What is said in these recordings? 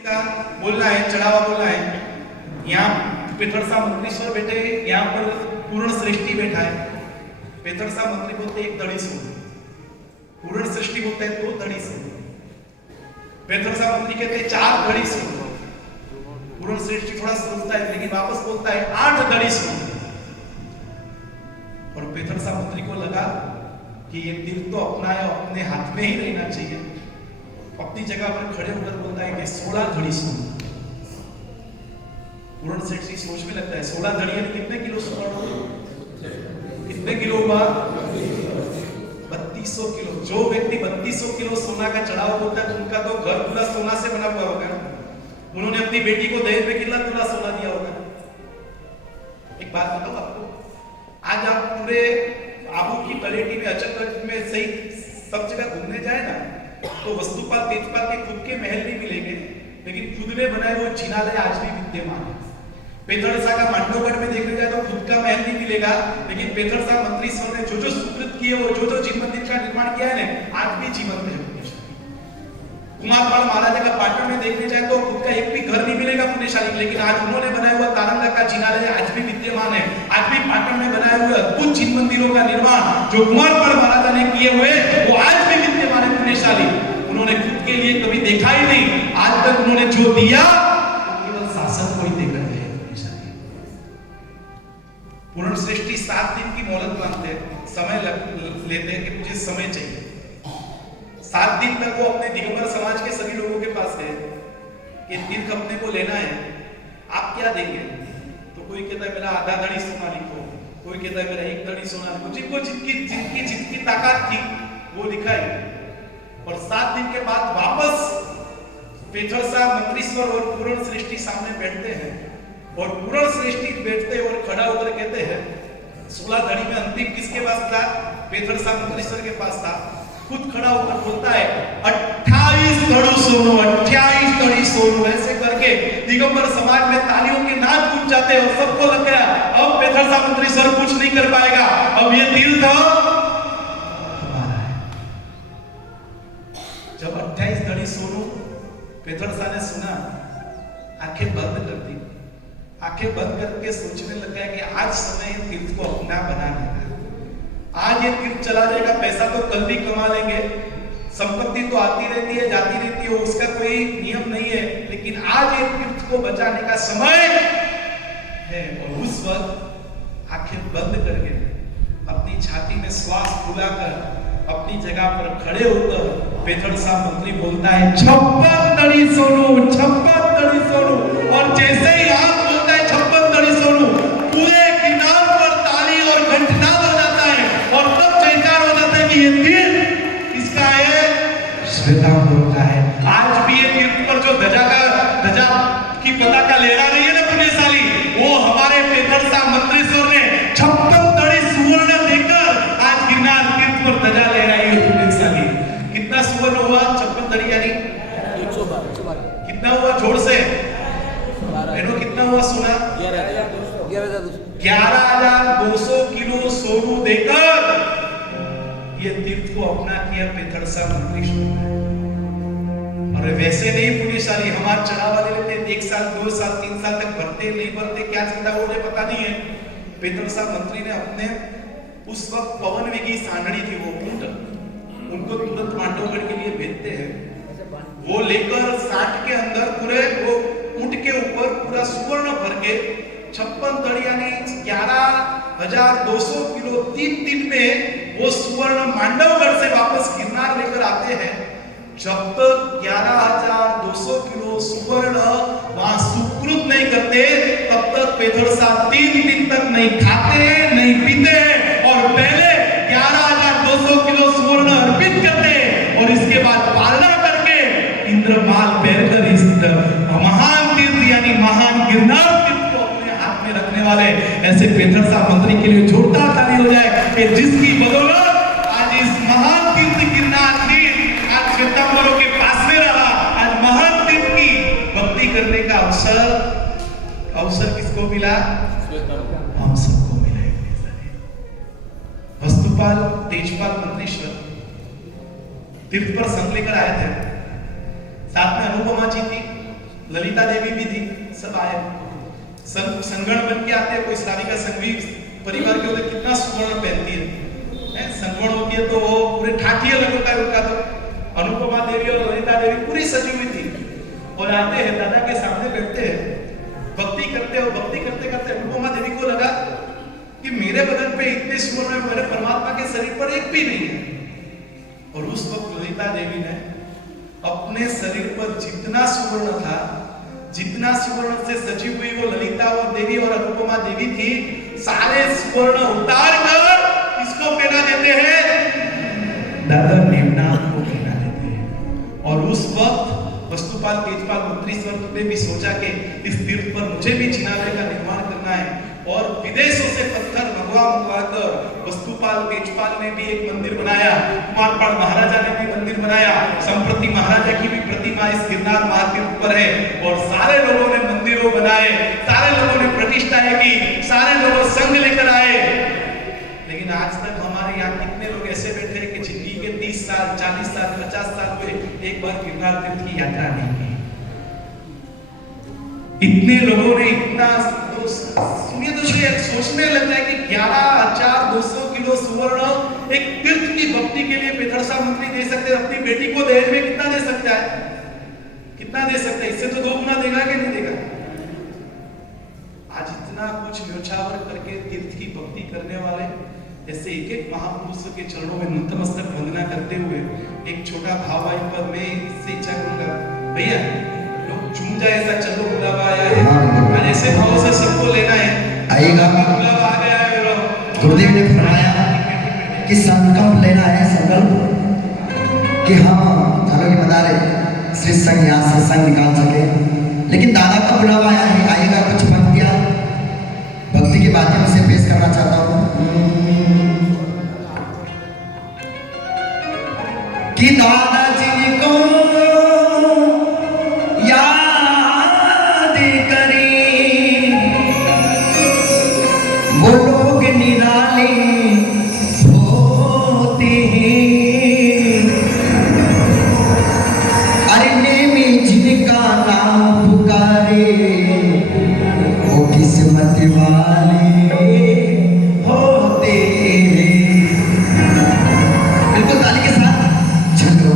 का बोलना है, चढ़ावा बोलना है। यहाँ पेथरसा मंत्रीश्वर बैठे, यहाँ पर पूर्ण सृष्टि बैठा है। पेथरसा मंत्री बोलते एक दड़ी सो, पूर्ण सृष्टि बोलते हैं 2 दड़ी सो। पेथरसा मंत्री कहते हैं 4 दड़ी सो। पूर्ण सृष्टि थोड़ा सोचता है लेकिन वापस बोलता है 8 दड़ी सो। और पेथरसा मंत्री को लगा कि ये तीर्थ तो अपना है, अपने हाथ में ही रहना चाहिए। अपनी जगह पर खड़े होकर बोलता है कि 16 धड़ी सो। पूर्ण सृष्टि सोच में लगता है 16 धड़ी कितने किलो सोना, कितने किलो हुआ? 3200 किलो। जो व्यक्ति 3200 किलो सोना का चढ़ावा होता है उनका तो घर पूरा सोना से बना हुआ होगा। उन्होंने अपनी बेटी को दहेज में कितना तोला सोना दिया होगा। एक बात बताओ आपको, आज आप पूरे आबू की तलेटी में, अचलगढ़ में सही सब जगह घूमने जाए ना, तो वस्तुपाल तेजपाल के खुद के महल नहीं मिलेंगे, लेकिन खुद ने बनाए हुए जिनालय आज भी विद्यमान है। पेथरसा का मांडवगढ़ में देखने जाए तो खुद का महल नहीं मिलेगा, लेकिन पेथरसा मंत्रीश्वर ने जो सुकृत किए, वो जो जिन मंदिर का निर्माण किया है ना, आज भी जीवंत है। कुमारपाल महाराजा का पाटन में देखने जाए तो खुद का एक भी घर नहीं मिलेगा पुण्यशाली, लेकिन आज उन्होंने बनाया हुआ तारंगा का जिनालय आज भी विद्यमान है। आज भी पाटन में बनाए हुए अद्भुत जिन मंदिरों का निर्माण जो कुमारपाल महाराजा ने किए हुए, वो आज भी विद्यमान है पुण्यशाली। उन्होंने खुद के लिए कभी देखा ही नहीं, आज तक उन्होंने जो दिया केवल शासन को ही देकर गए पुण्यशाली। पूर्ण सृष्टि 7 दिन की मोहलत मांगते हैं, समय लेते हैं कि मुझे समय चाहिए। 7 दिन तक वो अपने दिगंबर समाज के सभी लोगों के पास गए कि तीर्थ अपने को लेना है, आप क्या देंगे? तो कोई कहता है मेरा आधा धड़ी सोना लिखो, कोई कहता है मेरा 1 धड़ी सोना लिखो। जिनको जितनी ताकत थी वो लिखाई। और 7 दिन के बाद वापस पेथरसा मंत्रीश्वर और पूर्ण सृष्टि सामने बैठते हैं, और पूर्ण सृष्टि बैठते और खड़ा होकर कहते हैं 16 धड़ी में अंतिम किसके पास था? पेथरसा मंत्रीश्वर के पास था। खुद खड़ा होकर बोलता है 28 धड़ी सोनू, 28 धड़ी सोनू। ऐसे करके दिगंबर समाज में तालियों के नाद गूंज जाते हैं और सबको लग गया अब पेथरसा मंत्रीश्वर कुछ नहीं कर पाएगा, अब ये तीर्थ हमारा है। जब 28 धड़ी सोनू पेथरसा ने सुना, आंखें बंद कर दी। आंखें बंद करके सोचने लग गया कि आज समय तीर्थ को अपना बनाने का। आज ये तीर्थ चला जाएगा, पैसा तो कल भी कमा लेंगे, संपत्ति तो आती रहती है जाती रहती है, उसका कोई नियम नहीं है, लेकिन आज ये तीर्थ को बचाने का समय है। और उस वक्त आंखें बंद करके अपनी छाती में श्वास फुलाकर अपनी जगह पर खड़े होकर पेथरसा मंत्री बोलता है 56 धड़ी सोनू, 56 धड़ी सोनू। और जैसे ही आप बोलता है 56 धड़ी सोनू, पूरे किनार पर ताली और घंटनाद हो जाता है, और तब जयकार हो जाता है कि ये तीर्थ किसका है? श्वेतांबर का है। आज भी ये तीर्थ पर जो ध्वजा की पताका लहरा रही है ना पुण्यशाली, वो हमारे पेथरसा मंत्रीश्वर ने 56 धड़ी सुवर्ण देकर आज गिरनार तीर्थ पर ध्वजा लहराई है पुण्यशाली। कितना सुवर्ण हुआ? 56 धड़ी यानी 112। कितना हुआ जोड़ से? बहनों कितना हुआ सोना? 11,200 किलो सोनू देकर ये तीर्थ को अपना किया पेथरसा मंत्रीश्वर। और वैसे नहीं पुण्यशाली, हमारे चढ़ावा ले लेते 1 साल 2 साल 3 साल तक भरते नहीं भरते, क्या चिंता हो रही पता नहीं है। पेथरसा मंत्री ने अपने उस वक्त पवन वेगी सांडड़ी थी, वो ऊंट, उनको तुरंत मांडवगढ़ के लिए भेजते हैं। वो लेकर 60 के अंदर पूरे वो ऊंट के ऊपर पूरा सुवर्ण भर के 56 धड़ी यानी 11,200 किलो 3 दिन में वो सुवर्ण मांडवगढ़ से वापस गिरनार लेकर आते हैं। जब तक 11,200 किलो सुवर्ण वहां सुकृत नहीं करते, तब तक पेथरसा 3 दिन तक नहीं खाते नहीं पीते, और पहले 11,200 किलो सुवर्ण अर्पित करते, और इसके बाद पालना करके इंद्रमाल पहनकर इस महान तीर्थ यानी महान गिरनार तीर्थ को अपने हाथ में रखने वाले ऐसे पेथरसा मंत्री के लिए जोरदार ताली हो जाए कि जिसकी बदौलत आज इस महान तीर्थ गिरनार तीर्थ आज श्वेतांबरों के पास में रहा। आज महान तीर्थ की भक्ति करने का अवसर किसको मिला? हम सबको मिला है। वस्तुपाल तेजपाल मंत्रीश्वर तीर्थ पर संग लेकर आए थे, साथ में अनुपमा जी थी, ललिता देवी भी थी, सब आए। संगण बन के आते हैं, कोई सारिका संघवी परिवार के होते, कितना सुवर्ण पहनती है, संगण होती है तो वो पूरे ठाठिया लगता है उनका। तो अनुपमा देवी और ललिता देवी पूरी सजी हुई थी और आते हैं, दादा के सामने बैठते हैं, भक्ति करते हो। भक्ति करते करते अनुपमा देवी को लगा कि मेरे बदन पे इतने सुवर्ण मेरे परमात्मा के शरीर पर एक भी नहीं है। और उस वक्त ललिता देवी ने अपने शरीर पर जितना सुवर्ण था, जितना सुवर्ण से सजी हुई वो ललिता और देवी और अनुपमा देवी थी, सारे सुवर्ण उतार कर किसको पहना देते हैं? दादा नेमनाथ को पहना देते हैं। और उस वक्त वस्तुपाल तेजपाल मंत्री स्वर ने भी सोचा कि इस तीर्थ पर मुझे भी जिनालय का निर्माण करना है और विदेशों से पत्थर मंगवा वस्तुपाल तेजपाल ने भी एक मंदिर बनाया, कुमारपाल महाराजा ने भी मंदिर बनाया, संप्रति महाराजा की भी प्रतिमा इस गिरनार महातीर्थ पर है। और सारे लोगों ने मंदिरों बनाए, सारे लोगों ने प्रतिष्ठाएं की, सारे लोग संघ लेकर आए। लेकिन आज तक हमारे यहाँ कितने लोग ऐसे बैठे हैं कि जिंदगी के 30 साल 40 साल 50 साल हुए, एक बार गिरनार तीर्थ की यात्रा नहीं की। इतने लोगों ने इतना सुनिए तो ये सोचने लग जाए कि 11,200 किलो सुवर्ण एक तीर्थ की भक्ति के लिए पेथरसा मंत्री दे सकते हैं। अपनी बेटी को दहेज में कितना दे सकता है? कितना दे सकता है? इससे तो 2 गुना देगा कि नहीं देगा? आज इतना कुछ न्योछावर करके तीर्थ की भक्ति करने वाले ऐसे एक एक महापुरुष के चरणों में नतमस्तक वंदना करते हुए एक छोटा भाव आई पर मैं इससे इच्छा करूंगा, भैया लोग झूम जाए, ऐसा चलो बुलावा आया है और ऐसे भाव से सबको लेना है। आएगा बुलावा आ गया है। गुरुदेव ने फरमाया कि संकल्प लेना है, संकल्प कि हम चलो कि बता रहे श्री संघ यहाँ से संघ निकाल सके, लेकिन दादा का बुलावा आया है। आएगा कुछ पंक्तियां भक्ति के माध्यम से पेश करना चाहता हूँ कि दादाजी को याद करें वो लोग निराले होते हैं, अरे में जिनका नाम पुकारे वो किस्मत वाले होते हैं। बिल्कुल ताली के साथ चलो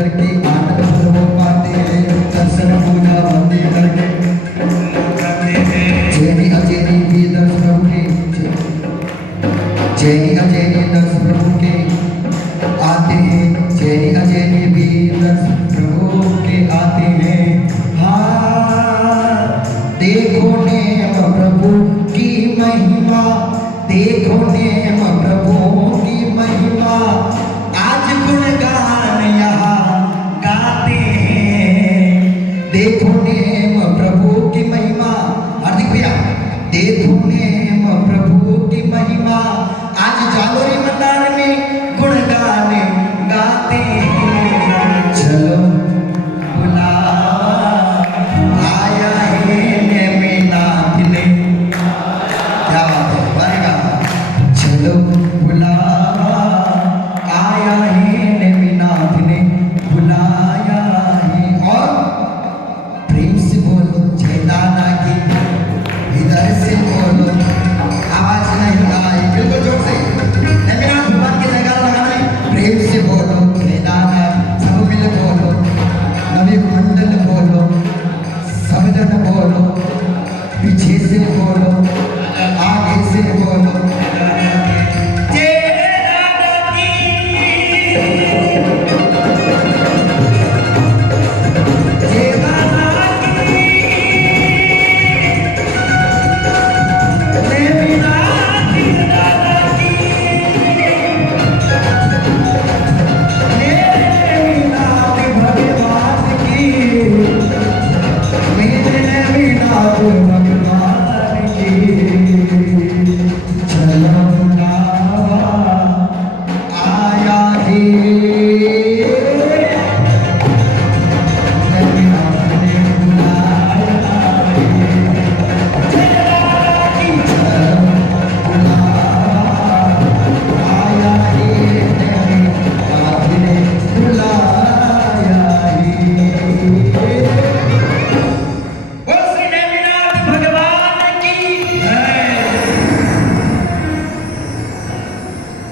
करके आनंद वो पाते हैं, दर्शन पूजा बंदी करके जैनी अजैनी भी दर्शन प्रभु के, जैनी अजैनी दर्शन प्रभु के आते हैं, जैनी अजैनी भी दर्शन प्रभु के आते हैं। हाँ देखो नेम प्रभु की महिमा, देखो नेम प्रभु की महिमा, आज गुणगान यहाँ गाते हैं। देखो नेम प्रभु की महिमा, हार्दिक भैया, देखो नेम प्रभु की महिमा, आज जालोरी मंदार में गुणगान गाते हैं। चलो बुलावा आया है नेमिनाथ ने, क्या बात है, बनेगा। चलो बुलावा आया है नेमिनाथ ने, बुलाया है। और प्रेम से बोलो जय दादा की, इधर से बोलो, आवाज नहीं आई, बिल्कुल जोर से नेमिनाथ भगवान के जयकारा लगाना है। प्रेम से बोलो जय दादा, सब मिल बोलो, नवी मंडल बोलो, सब जन बोलो, पीछे से बोलो, आगे से बोलो, जय दादा की, जय दादा की, नेमिनाथ दादा की, नेमिनाथ भगवान की, मेरे नेमिनाथ भगवान की। चलो बुलावा आया है, नेमिनाथ ने बुलाया है। चलो बुलावा आया है, नेमिनाथ ने बुलाया है। बोल श्री नेमिनाथ भगवान की जय।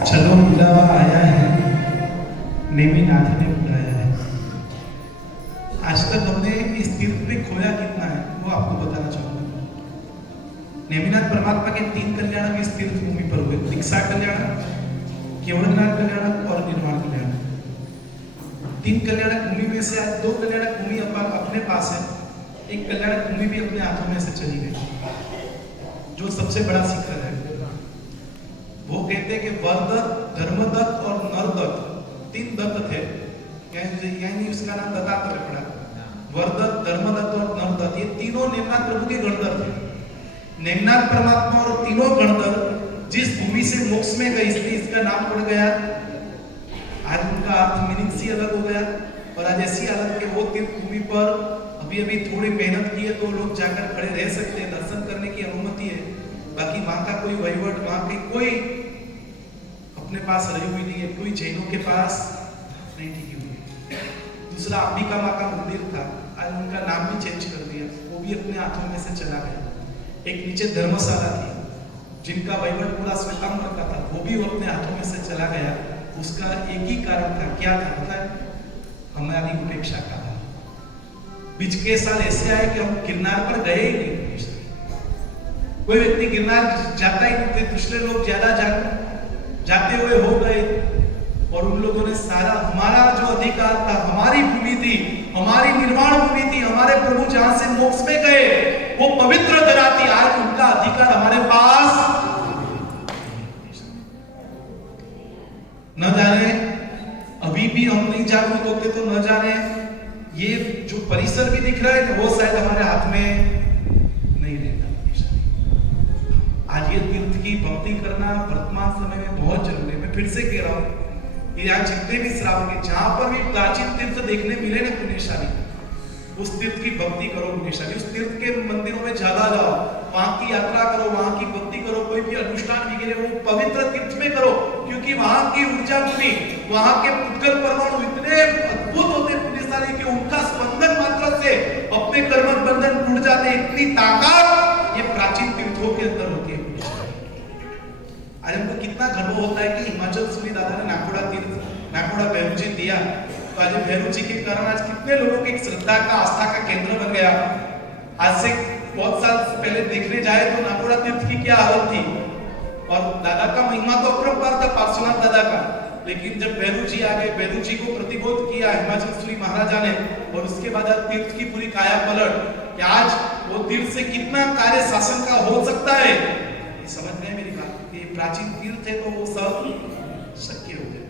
चलो बुलावा आया है, नेमिनाथ ने बुलाया है। आज तक हमने इस तीर्थ में खोया कितना है वो आपको बताना चाहूंगा। नेमिनाथ परमात्मा के 3 कल्याण इस तीर्थ भूमि पर हुए, दीक्षा कल्याण, केवलनाथ कल्याण और निर्वाण कल्याण। 3 कल्याणक भूमि में से आज 2 कल्याणक भूमि अपने पास है, एक कल्याणक भूमि भी अपने हाथों में से चली गई। जो सबसे बड़ा शिखर है, वो कहते हैं कि वरदत्त, धर्मदत्त और नरदत्त 3 दत्त थे, यानी उसका नाम दत्तात्रेय पड़ा। वरदत्त, धर्मदत्त और नरदत्त, ये तीनों नेमिनाथ प्रभु के गणधर थे। नेमिनाथ परमात्मा और तीनों गणधर जिस भूमि से मोक्ष में गए, इसलिए इसका नाम पड़ गया। आज उनका अर्थ मीनिंग सी अलग हो गया, और आज ऐसी हालत के वो तीर्थ भूमि पर अभी थोड़ी मेहनत की है तो लोग जाकर खड़े रह सकते हैं, दर्शन करने की अनुमति है। बाकी वहां का कोई वहीवट, वहां की कोई अपने पास रही हुई नहीं है, कोई जैनों के पास नहीं टिकी हुई है। दूसरा अंबिका माँ का मंदिर था, आज उनका नाम भी चेंज कर दिया, वो भी अपने हाथों में से चला गया। एक नीचे धर्मशाला थी, जिनका वहीवट पूरा श्वेतांबर का था, वो भी वो अपने हाथों में से चला गया। उसका एक ही कारण था, क्या था पता है? हमारी उपेक्षा का था। बीच के साल ऐसे आए कि हम गिरनार पर गए ही नहीं। कोई व्यक्ति गिरनार जाता ही नहीं थे, दूसरे लोग ज्यादा जाते हुए हो गए, और उन लोगों ने सारा हमारा जो अधिकार था, हमारी भूमि थी, हमारी निर्वाण भूमि थी, हमारे प्रभु जहां से मोक्ष में गए वो पवित्र धरा थी, आज उनका अधिकार हमारे पास न जाने। अभी भी हम नहीं जागरूक होते तो न जाने ये जो परिसर भी दिख रहा है वो शायद हमारे हाथ में नहीं रहता। आज ये तीर्थ की भक्ति करना वर्तमान समय में बहुत जरूरी है। मैं फिर से कह रहा हूँ, यहाँ जितने भी श्रावक हैं, जहां पर भी प्राचीन तीर्थ देखने मिले ना पुण्यशाली, उस तीर्थ की भक्ति करो पुण्यशाली। उस तीर्थ के मंदिरों में ज्यादा जाओ, वहां की यात्रा करो, वहां की भक्ति करो, कोई भी अनुष्ठान वगैरह वो पवित्र तीर्थ में करो, क्योंकि वहां की ऊर्जा भूमि, वहां के पुद्गल परमाणु इतने अद्भुत होते पुण्यशाली कि उनका स्पंदन मात्र से अपने कर्म बंधन टूट जाते। इतनी ताकत ये प्राचीन तीर्थों के अंदर होती है। आज हमको कितना गर्व होता है कि हिमाचल सूरी दादा ने नाकोड़ा तीर्थ, नाकोड़ा भैरव जी दिया, तो आज भैरव जी के कारण आज कितने लोगों की श्रद्धा का आस्था का केंद्र बन गया। आज से बहुत साल पहले देखने जाए तो नागोड़ा तीर्थ की क्या हालत थी, और दादा का महिमा तो अपरंपार था, पार्श्वनाथ दादा का। लेकिन जब भैरव जी आ गए, भैरव जी को प्रतिबोध किया हिमाचलेश्वरी महाराजा ने, और उसके बाद तीर्थ की पूरी काया पलट कि आज वो तीर्थ से कितना कार्य शासन का हो सकता है। ये समझ गए मेरी बात, ये प्राचीन तीर्थ है तो वो सब शक्य हो गए।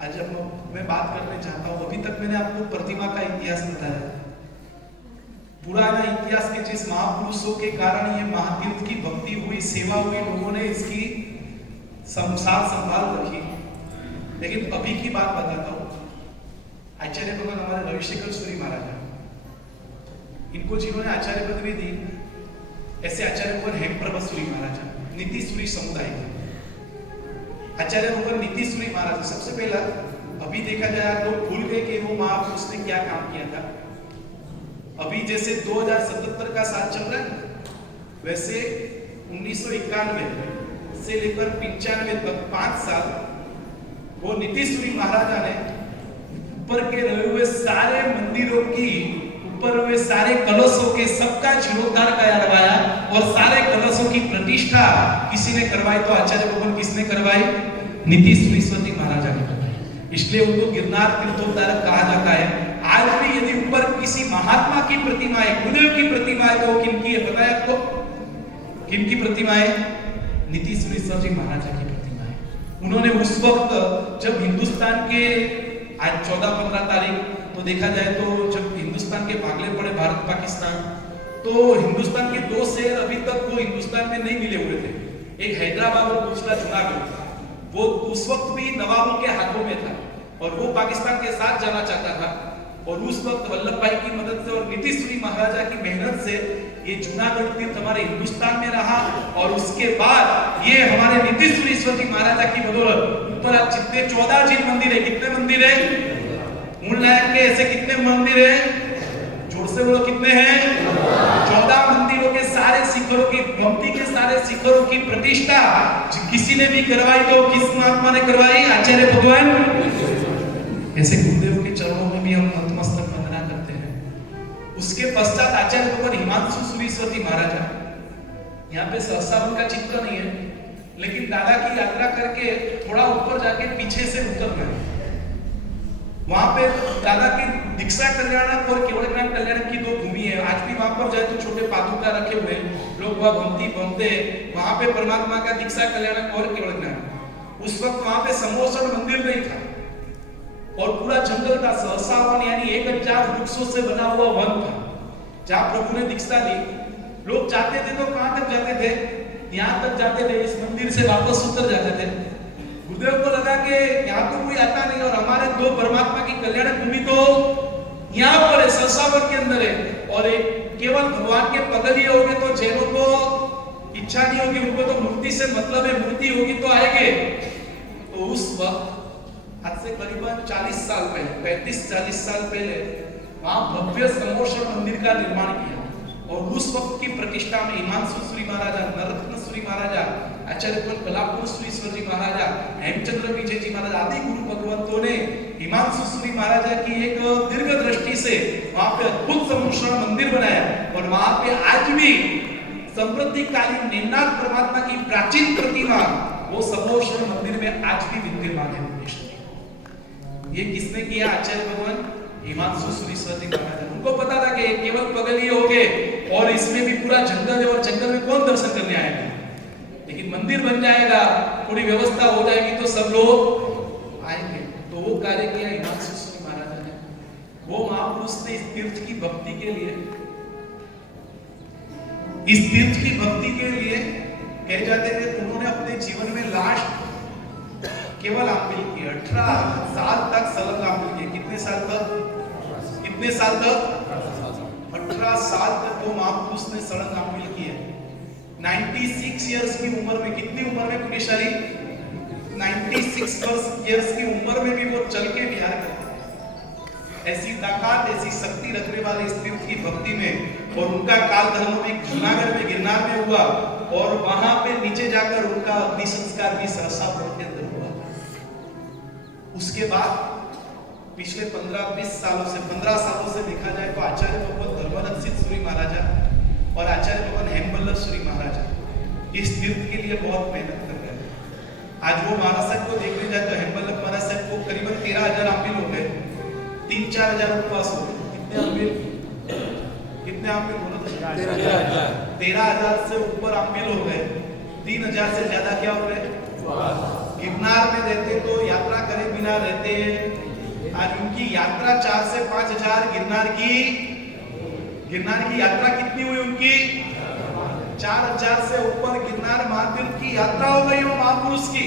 आज जब मैं बात करने चाहता हूँ, अभी तक मैंने आपको प्रतिमा का इतिहास बताया, पुराना इतिहास के जिस महापुरुषों के कारण ये महातीर्थ की भक्ति हुई, सेवा हुई, लोगों ने इसकी संसार संभाल रखी। लेकिन अभी की बात बताता हूं। आचार्य भगवान हमारे रविशेखर सूरी महाराज, इनको जिन्होंने आचार्य पदवी दी, ऐसे आचार्य भगवान हेमप्रभ सूरी महाराज, नीति सूरी समुदाय के आचार्य भगवान नीति सूरी महाराज। सबसे पहला अभी देखा जाए तो भूल गए कि वो महापुरुष ने क्या काम किया था। अभी जैसे 2077 का साल चल रहा है, वैसे 1991 से लेकर 95 तक 5 साल वो नीतीश्वरी महाराजा ने ऊपर के रहे हुए सारे मंदिरों की, ऊपर हुए सारे कलशों के सबका जीर्णोद्धार करवाया, और सारे कलशों की प्रतिष्ठा किसी ने करवाई तो आचार्य भगवान किसने करवाई? नीतीश्वरी महाराजा ने करवाई। इसलिए उनको गिरनार तीर्थोद्धारक कहा जाता है। आज भी यदि ऊपर किसी महात्मा की प्रतिमा है, गुरुदेव की प्रतिमा है, तो किनकी है पता है आपको? किनकी प्रतिमा है? नीतीश्वरेश्वर जी महाराजा की प्रतिमा है। उन्होंने उस वक्त जब हिंदुस्तान के, आज 14-15 तारीख तो देखा जाए तो जब हिंदुस्तान के भागले पड़े भारत पाकिस्तान, तो हिंदुस्तान के 2 शहर अभी तक वो हिंदुस्तान में नहीं मिले हुए थे, एक हैदराबाद और दूसरा जूनागढ़। वो उस वक्त भी नवाबों के हाथों में था और वो पाकिस्तान के साथ जाना चाहता था। और उस वक्त वल्लभ भाई की मदद से और नीतीश्वरी महाराजा की मेहनत से ये जूनागढ़ तीर्थ हमारे हिंदुस्तान में रहा, और उसके बाद ये हमारे नीतीश्वरेश्वर जी महाराजा की बदौलत ऊपर आज जितने 14 जिन मंदिर है, कितने मंदिर है? मूल नायक के ऐसे कितने मंदिर है? जोर से बोलो कितने हैं? 14 मंदिरों के सारे शिखरों की भक्ति के सारे शिखरों की प्रतिष्ठा किसी ने भी करवाई तो किस महात्मा ने करवाई? आचार्य भगवान। ऐसे गुरुदेव के चरणों में भी हम नतमस्तक वंदना करते हैं। उसके पश्चात आचार्य भगवान हिमांशु सूरीश्वर जी महाराजा, यहाँ पे सहसा उनका चित्र नहीं है, लेकिन दादा की यात्रा करके थोड़ा ऊपर जाके पीछे से उतर गए। वहां पे दादा की दीक्षा कल्याणक और केवल ज्ञान कल्याणक की 2 भूमि है। आज भी वहां पर जाए तो छोटे पादुका रखे हुए हैं, लोग वहां भक्ति बनते हैं। वहां पे परमात्मा का दीक्षा कल्याणक और केवल ज्ञान। उस वक्त वहां पे समोसन मंदिर नहीं था और पूरा जंगल था, सहसा वन यानी 1000 वृक्षों से बना हुआ वन था, जहां प्रभु ने दीक्षा दी। लोग जाते थे तो कहां तक जाते थे? यहाँ तक जाते थे, इस मंदिर से वापस उतर जाते थे। गुरुदेव को लगा कि यहाँ तो कोई आता नहीं, और हमारे 2 परमात्मा की कल्याणक भूमि तो यहाँ पर है, सरसावर के अंदर है, और एक केवल भगवान के पगली होंगे तो जैनों को इच्छा नहीं होगी, उनको तो मूर्ति से मतलब है, मूर्ति होगी तो आएंगे। तो उस वक्त आज से करीबन 40 साल पहले, 35-40 साल पहले वहां भव्य समोसन मंदिर का निर्माण किया, और उस वक्त की प्रतिष्ठा में हिमांशु सूरी महाराजा, नररत्न सूरी महाराजा, आचार्य कलापुर सूरीश्वर जी महाराजा, हेमचंद्र विजय जी महाराज आदि गुरु भगवंतों ने हिमांशु सूरी महाराजा की एक दीर्घ दृष्टि से वहां पे अद्भुत समोसन मंदिर बनाया, और वहां पे आज भी संप्रतिकालीन नेमनाथ परमात्मा की प्राचीन प्रतिमा वो समोसन मंदिर में आज भी विद्यमान है। ये किसने किया? आचार्य भगवान हिमांशु सूरीश्वर जी महाराज। उनको पता था कि केवल पगली हो गए और इसमें भी पूरा जंगल है, और जंगल में कौन दर्शन करने आएगा, लेकिन मंदिर बन जाएगा, थोड़ी व्यवस्था हो जाएगी तो सब लोग आएंगे। तो वो कार्य किया हिमांशु सूरी महाराज ने। वो महापुरुष ने इस तीर्थ की भक्ति के लिए, इस तीर्थ की भक्ति के लिए कह जाते थे, उन्होंने अपने जीवन में लास्ट केवल आपिल किए 18 साल तक सलग आपिल किए। कितने साल तक? कितने साल तक? 18 साल तक वो महापुरुष ने सलग आपिल किए। 96 इयर्स की उम्र में, कितनी उम्र में पुण्यशाली? 96 इयर्स की उम्र में भी वो चल के विहार करते। ऐसी ताकत, ऐसी शक्ति रखने वाले इस तीर्थ की भक्ति में, और उनका काल धर्म में जूनागढ़ में गिरनार में हुआ, और वहां पे नीचे जाकर उनका अग्नि संस्कार भी सरसापुर के अंदर हुआ। उसके बाद पिछले 15-20 सालों से 15 सालों से देखा जाए तो आचार्य भगवत धर्मरक्षित सूरी महाराजा और आचार्य भगवान हेमवल्लभ सूरी महाराजा इस तीर्थ के लिए बहुत मेहनत कर रहे हैं। आज वो महाराज साहब को देखने जाए तो हेमवल्लभ महाराज साहब को करीबन 13,000 आमिल हो गए, 3-4 हजार उपवास हो गए। कितने आमिल बोलो तो 13,000 से ऊपर आमिल हो गए, 3,000 से ज्यादा क्या हो गए। गिरनार में रहते तो यात्रा करे बिना रहते हैं। आज उनकी यात्रा 4 से 5 हजार गिरनार की यात्रा कितनी हुई उनकी 4,000 से ऊपर गिरनार महातीर्थ की यात्रा हो गई वो महापुरुष की।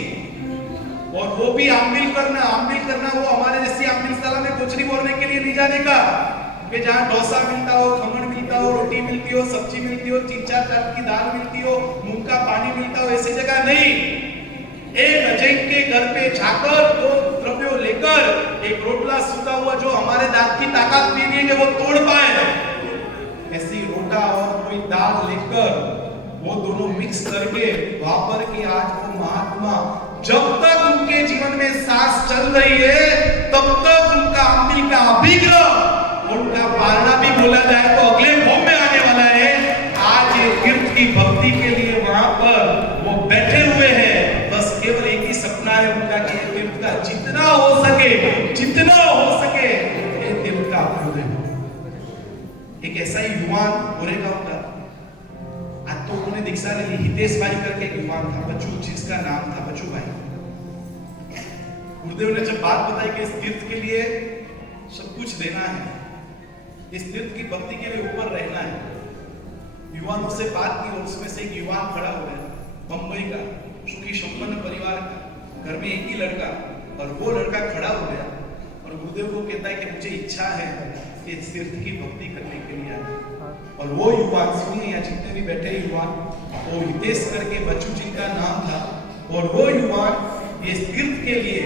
और वो भी आमिल करना वो हमारे जैसी आमिलशाला में कुछ नहीं बोलने के लिए नहीं जाने का कि जहाँ डोसा मिलता हो, खमण मिलता हो, रोटी मिलती हो, सब्जी मिलती हो, 3-4 टाइप की दाल मिलती हो, मूंग का पानी मिलता हो, ऐसी जगह नहीं। एक अजय के घर पे जाकर 2 द्रव्यों लेकर एक रोटला सूखा हुआ जो हमारे दांत की ताकत नहीं है कि वो तोड़ पाए, ऐसी रोटा और कोई दाल लेकर वो दोनों मिक्स करके वहां पर कि आज वो महात्मा जब तक उनके जीवन में सांस चल रही है तब तक उनका अम्बिल का अभिग्रह उनका पालना भी बोला जाए तो अगले भोग में आने वाला है। आज ये तीर्थ की भक्ति के लिए वहां पर वो बैठे हुए हैं। बस केवल एक ही सपना है उनका कि ये तीर्थ का जितना हो सके ये तीर्थ का पूर्ण हो। एक ऐसा ही युवान गोरेगांव का, आज तो उन्होंने दीक्षा ली, हितेश भाई करके एक युवान था, बच्चू, जिसका नाम था बच्चू भाई। गुरुदेव ने जब बात बताई कि इस तीर्थ के लिए सब कुछ देना है, इस तीर्थ की भक्ति के लिए ऊपर रहना है, युवानों से बात की और उसमें से एक युवान खड़ा हो गया, बंबई का, सुखी संपन्न परिवार का, घर में एक ही लड़का, और वो लड़का खड़ा हो गया और गुरुदेव को कहता है कि मुझे इच्छा है कि इस तीर्थ की भक्ति करने के लिए आए। और वो युवान, सुनिए यहाँ जितने भी बैठे युवान, वो हितेश करके बच्चू जी का नाम था, और वो युवान इस तीर्थ के लिए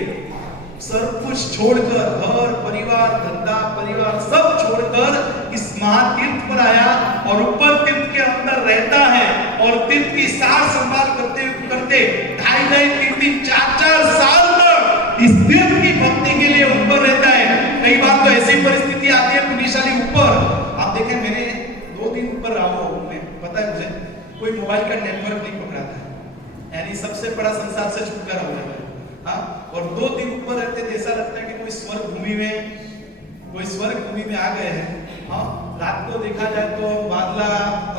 सब कुछ छोड़कर, घर परिवार, धंधा परिवार सब छोड़कर इस महातीर्थ पर आया और ऊपर तीर्थ के अंदर रहता है और तीर्थ की सार संभाल करते करते 2.5-3 दिन 4 साल तक इस तीर्थ की भक्ति के लिए ऊपर रहता है। कई बार तो ऐसी परिस्थिति आती है पुण्यशाली ऊपर, आप देखें मैंने 2 दिन ऊपर रहा हूं, पता है मुझे कोई मोबाइल का नेटवर्क नहीं पकड़ाता है, यानी सबसे बड़ा संसार से छुटकारा हो जाता है। हाँ, और 2 दिन ऊपर रहते तो ऐसा लगता है कि कोई स्वर्ग भूमि में आ गए हैं। हाँ, रात को देखा जाए तो बादला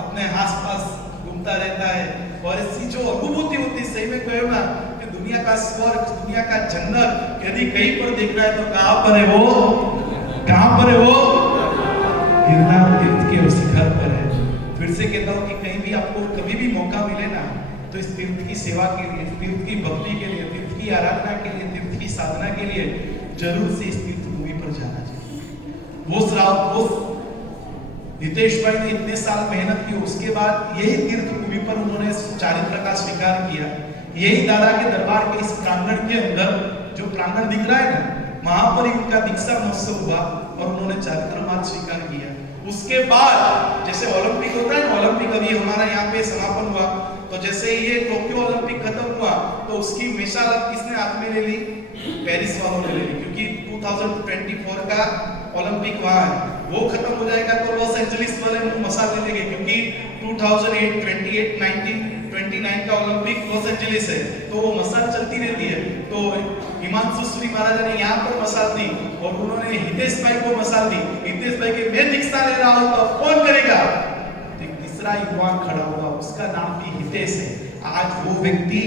अपने आसपास घूमता रहता है और ऐसी जो अनुभूति होती है, सही में कहो ना कि दुनिया का स्वर्ग, दुनिया का जन्नत यदि कहीं पर देख रहा है तो कहां पर है वो गिरनार तीर्थ के उस घर पर है। फिर से कहता हूं कि कहीं भी आपको कभी भी मौका मिले ना तो इस तीर्थ की सेवा के लिए, तीर्थ की भक्ति के लिए, तीर्थ की आराधना के लिए, तीर्थ की साधना के लिए जरूर से इस तीर्थ भूमि पर जाना चाहिए। हितेश भाई ने इतने साल मेहनत की, उसके बाद यही तीर्थ भूमि पर उन्होंने चारित्र का स्वीकार किया। यही दादा के दरबार के इस प्रांगण के अंदर जो प्रांगण दिख रहा है ना, वहां पर ही उनका दीक्षा महोत्सव हुआ और उन्होंने चारित्र मार्ग स्वीकार किया। उसके बाद जैसे ओलंपिक होता है ना, ओलंपिक अभी हमारा यहाँ पे समापन हुआ, तो जैसे ये टोक्यो ओलंपिक खत्म हुआ तो उसकी मिसाल अब किसने हाथ में ले ली, पेरिस वालों ने ले ली, क्योंकि 2024 का ओलंपिक वहां है। वो खत्म हो जाएगा तो लॉस एंजलिस वाले मसाल ले लेंगे, क्योंकि 2008, 28, 19, 29 का ओलंपिक लॉस एंजलिस है, तो वो मसाल चलती रहती है। तो हिमांशु सूरी महाराजा ने यहाँ पर मसाल दी और उन्होंने हितेश भाई को मसाल दी। हितेश भाई के मैं दीक्षा ले रहा हूँ तो कौन करेगा, तीसरा युवान खड़ा हुआ, उसका नाम भी हितेश है। आज वो व्यक्ति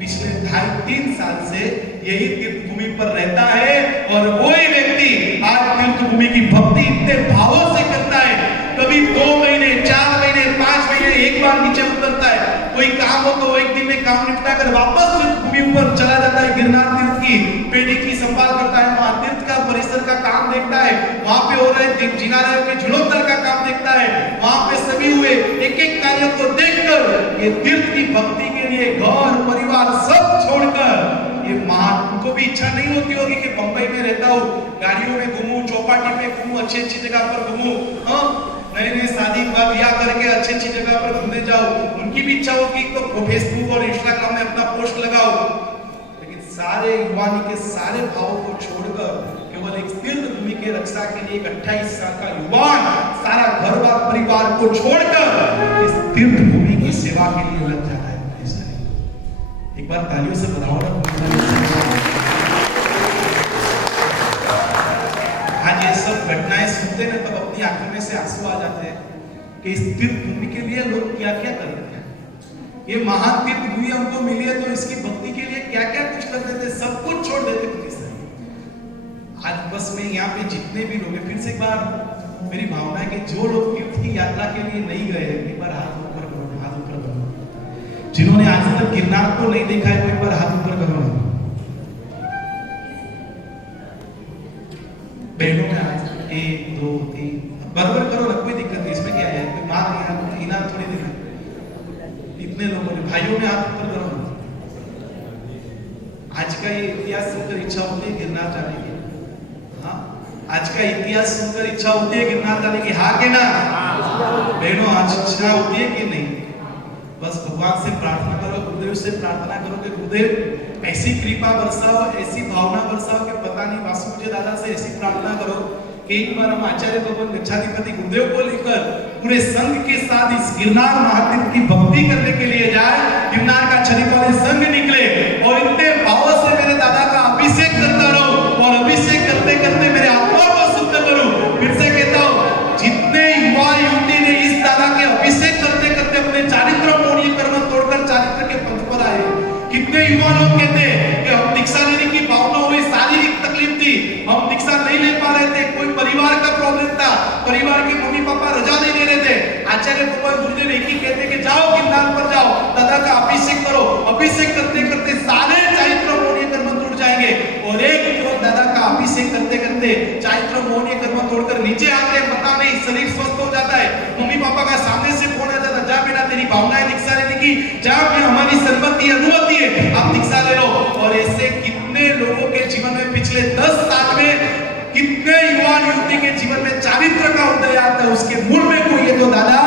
पिछले 2.5-3 साल से यही तीर्थ भूमि पर रहता है और वही व्यक्ति आज तीर्थ भूमि की भक्ति इतने भावों से करता है। कभी 2 महीने, 4 महीने, 5 महीने एक बार नीचे उतरता है, कोई काम हो तो एक दिन में काम निपटा कर वापस तीर्थ भूमि ऊपर चला जाता है। गिरनार तीर्थ की पेड़ी की संभाल करता है, वहां तीर्थ का परिसर का काम देखता है, वहां पे हो रहे जिनालयों के जीर्णोद्धार का काम देखता है, वहां पे सभी हुए एक-एक कार्य को देखकर ये तीर्थ की भक्ति के लिए घर परिवार सब छोड़कर ये महान, उनको भी इच्छा नहीं होती होगी कि बंबई में रहता हूँ, गाड़ियों में घूमूं, चौपाटी में घूमूं, अच्छी जगह पर घूमूं, नए शादी ब्याह करके अच्छी जगह पर घूमने जाओ। उनकी भी इच्छा होगी तो फेसबुक और इंस्टाग्राम में अपना पोस्ट लगाओ, लेकिन सारे युवानी के सारे भावों को छोड़कर कि केवल एक तीर्थ भूमि के रक्षा के लिए एक 28 साल का युवान सारा घर बार परिवार को छोड़कर इस तीर्थ भूमि की सेवा के लिए लग जाता है। एक बार तालियों से बधाओ ना। आज ये सब घटनाएं सुनते हैं तब अपनी आंखों में से आंसू आ जाते हैं कि इस तीर्थ भूमि के लिए लोग क्या क्या करते हैं। ये महान तीर्थ भूमि हमको मिली है तो इसकी भक्ति के लिए क्या क्या कुछ कर देते, सब कुछ छोड़ देते पुलिस। आज बस में यहाँ पे जितने भी लोग हैं, फिर से एक बार मेरी भावना है कि जो लोग तीर्थ की यात्रा के लिए नहीं गए एक बार हाथ ऊपर करो, हाथ ऊपर करो। जिन्होंने आज तक गिरनार को नहीं देखा है वो एक बार हाथ ऊपर करो। बहनों में आज 1 2 3 बराबर करो ना, कोई दिक्कत नहीं, इसमें क्या है, कोई मार इनाम थोड़ी देना। इतने लोगों ने भाइयों में हाथ ऊपर करो। आज का ये इतिहास सुनकर इच्छा होती है गिरनार जाने की। हाँ, आज का इतिहास सुनकर इच्छा होती है गिरनार जाने की, हाँ के ना? बहनों आज इच्छा होती है कि नहीं? बस भगवान से प्रार्थना करो, गुरुदेव से प्रार्थना करो कि गुरुदेव ऐसी कृपा बरसाओ, ऐसी भावना बरसाओ कि पता नहीं वासुदेव दादा से ऐसी प्रार्थना करो कि एक बार हम आचार्य भगवान गच्छाधिपति गुरुदेव को लेकर पूरे संघ के साथ इस गिरनार महातीर्थ की भक्ति करने के लिए जाए। गिरनार का छड़ी वाले संघ निकले और इतने भाव से मेरे दादा का अभिषेक करता रहो और अभिषेक करते करते मेरे आत्मा को शुद्ध करो। फिर से कहता हूँ, जितने युवा युवती ने इस दादा के अभिषेक करते करते अपने चारित्र मोहनीय कर्म तोड़कर चारित्र के पथ पर आए। कितने युवा लोग कहते हैं कि हम दीक्षा लेने की भावना हुई, शारीरिक तकलीफ थी, हम दीक्षा नहीं ले पा रहे थे, कोई परिवार का प्रॉब्लम था, परिवार के मम्मी पापा रजा नहीं दे रहे थे। आचार्य भगवान गुरुदेव एक ही कहते कि जाओ गिरनार पर जाओ, दादा का अभिषेक करो। अभिषेक करते करते सारे चारित्र मोहनीय कर्म टूट जाएंगे। और एक युवक दादा का अभिषेक करते करते चारित्र मोहनीय कर्म तोड़कर नीचे आते हैं, पता नहीं शरीर स्वस्थ हो जाता है। मम्मी पापा का सामने से फोन आ जाता, जा बेटा तेरी भावना है दीक्षा लेने की, जा भी हमारी सम्मति अनुमति है, आप दीक्षा ले लो। और ऐसे कितने लोगों के जीवन में पिछले 10 साल में कितने युवा युवती के जीवन में चारित्र का उदय आता है, उसके मूल में कोई है तो दादा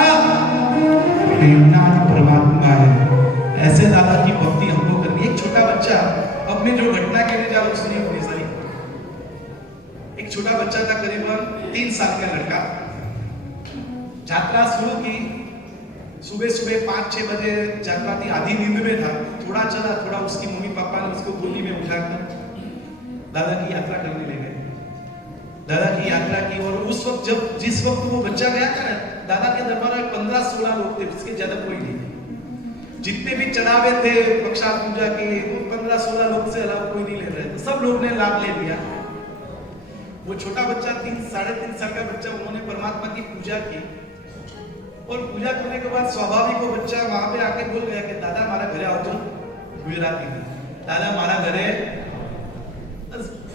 प्रेमनाथ परमात्मा है। ऐसे दादा की भक्ति हमको करनी है। एक छोटा बच्चा, अब मैं जो घटना कहने जा रहा हूं सुनिए पूरी सारी। एक छोटा बच्चा था, करीबन 3 साल का लड़का, यात्रा शुरू की। सुबह सुबह 5-6 बजे यात्रा थी, आधी नींद में था, थोड़ा चला, थोड़ा उसकी मम्मी पापा ने उसको गोदी में उठाकर दादा की यात्रा करने ले गए। दादा की यात्रा की और उस वक्त जिस वक्त वो बच्चा गया था ना, दादा के दरबार में 15-16 लोग थे, उसके ज्यादा कोई नहीं। जितने भी चढ़ावे थे प्रसाद पूजा के, वो 15-16 लोग से अलावा कोई नहीं ले रहे थे, सब लोग ने लाभ ले लिया। वो छोटा बच्चा 3-3.5 साल का बच्चा, उन्होंने परमात्मा की पूजा की और पूजा करने के बाद स्वाभाविक वो बच्चा वहां पे आके बोल गया कि दादा हमारा घर आओ तुम। गुजराती में दादा हमारा घर है।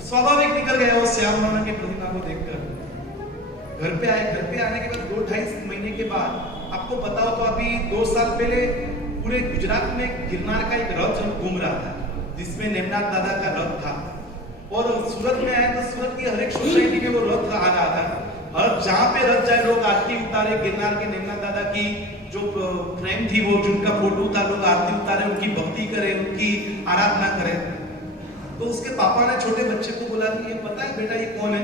स्वाभाविक निकल गया वो श्याम मामा के प्रतिमा को देखकर। घर पे आए, घर पे आने के बाद 2-2.5 महीने के बाद, आपको पता हो तो अभी 2 साल पहले पूरे गुजरात में गिरनार का एक रथ घूम रहा था जिसमें नेमनाथ दादा का रथ था। और सूरत में आए तो सूरत की हर एक सोसाइटी में वो रथ आ रहा था। हर जहां पे रथ जाए लोग आरती उतारे, गिरनार के नेमनाथ दादा की जो फ्रेम थी, वो जिनका फोटो था, लोग आरती उतारे, उनकी भक्ति करें, उनकी आराधना करें। तो उसके पापा ने छोटे बच्चे को बोला कि ये पता है बेटा ये कौन है?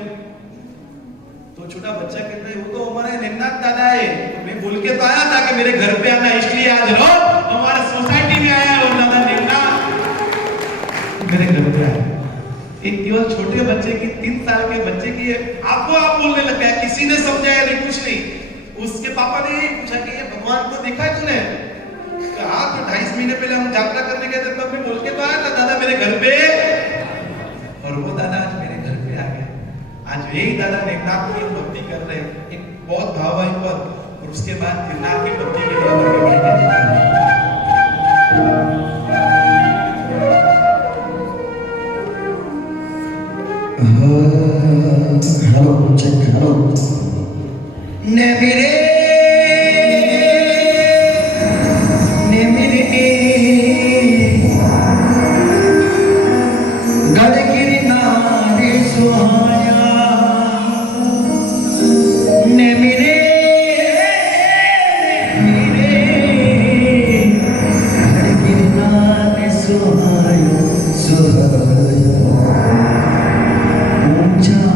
तो छोटा बच्चा कहता है वो तो हमारे नेमनाथ दादा है। तो मैं बोल के तो आया था कि मेरे घर पे आना, इसलिए आज रोज हमारे सोसाइटी में आया और दादा नेमनाथ मेरे घर पे आया। एक केवल छोटे बच्चे की, 3 साल के बच्चे की आपको आप बोलने लग गया, किसी ने समझाया नहीं, कुछ नहीं। उसके पापा ने ये पूछा कि ये भगवान को देखा है तूने? हाँ, तो 2.5 महीने पहले हम यात्रा करने गए थे, तब भी बोल के तो आया था दादा मेरे घर पे। और वो दादा आज मेरे घर पे आ गए। आज यही दादा नेमनाथ की भक्ति कर रहे हैं, एक बहुत भाववाही पद। और उसके बाद गिरनार की भक्ति के लिए हेलो चेक, हेलो ने मेरे गढ़ गिरनार सुहाया, ने मेरे गढ़ गिरनार सुहाया, सुहाया ऊंचा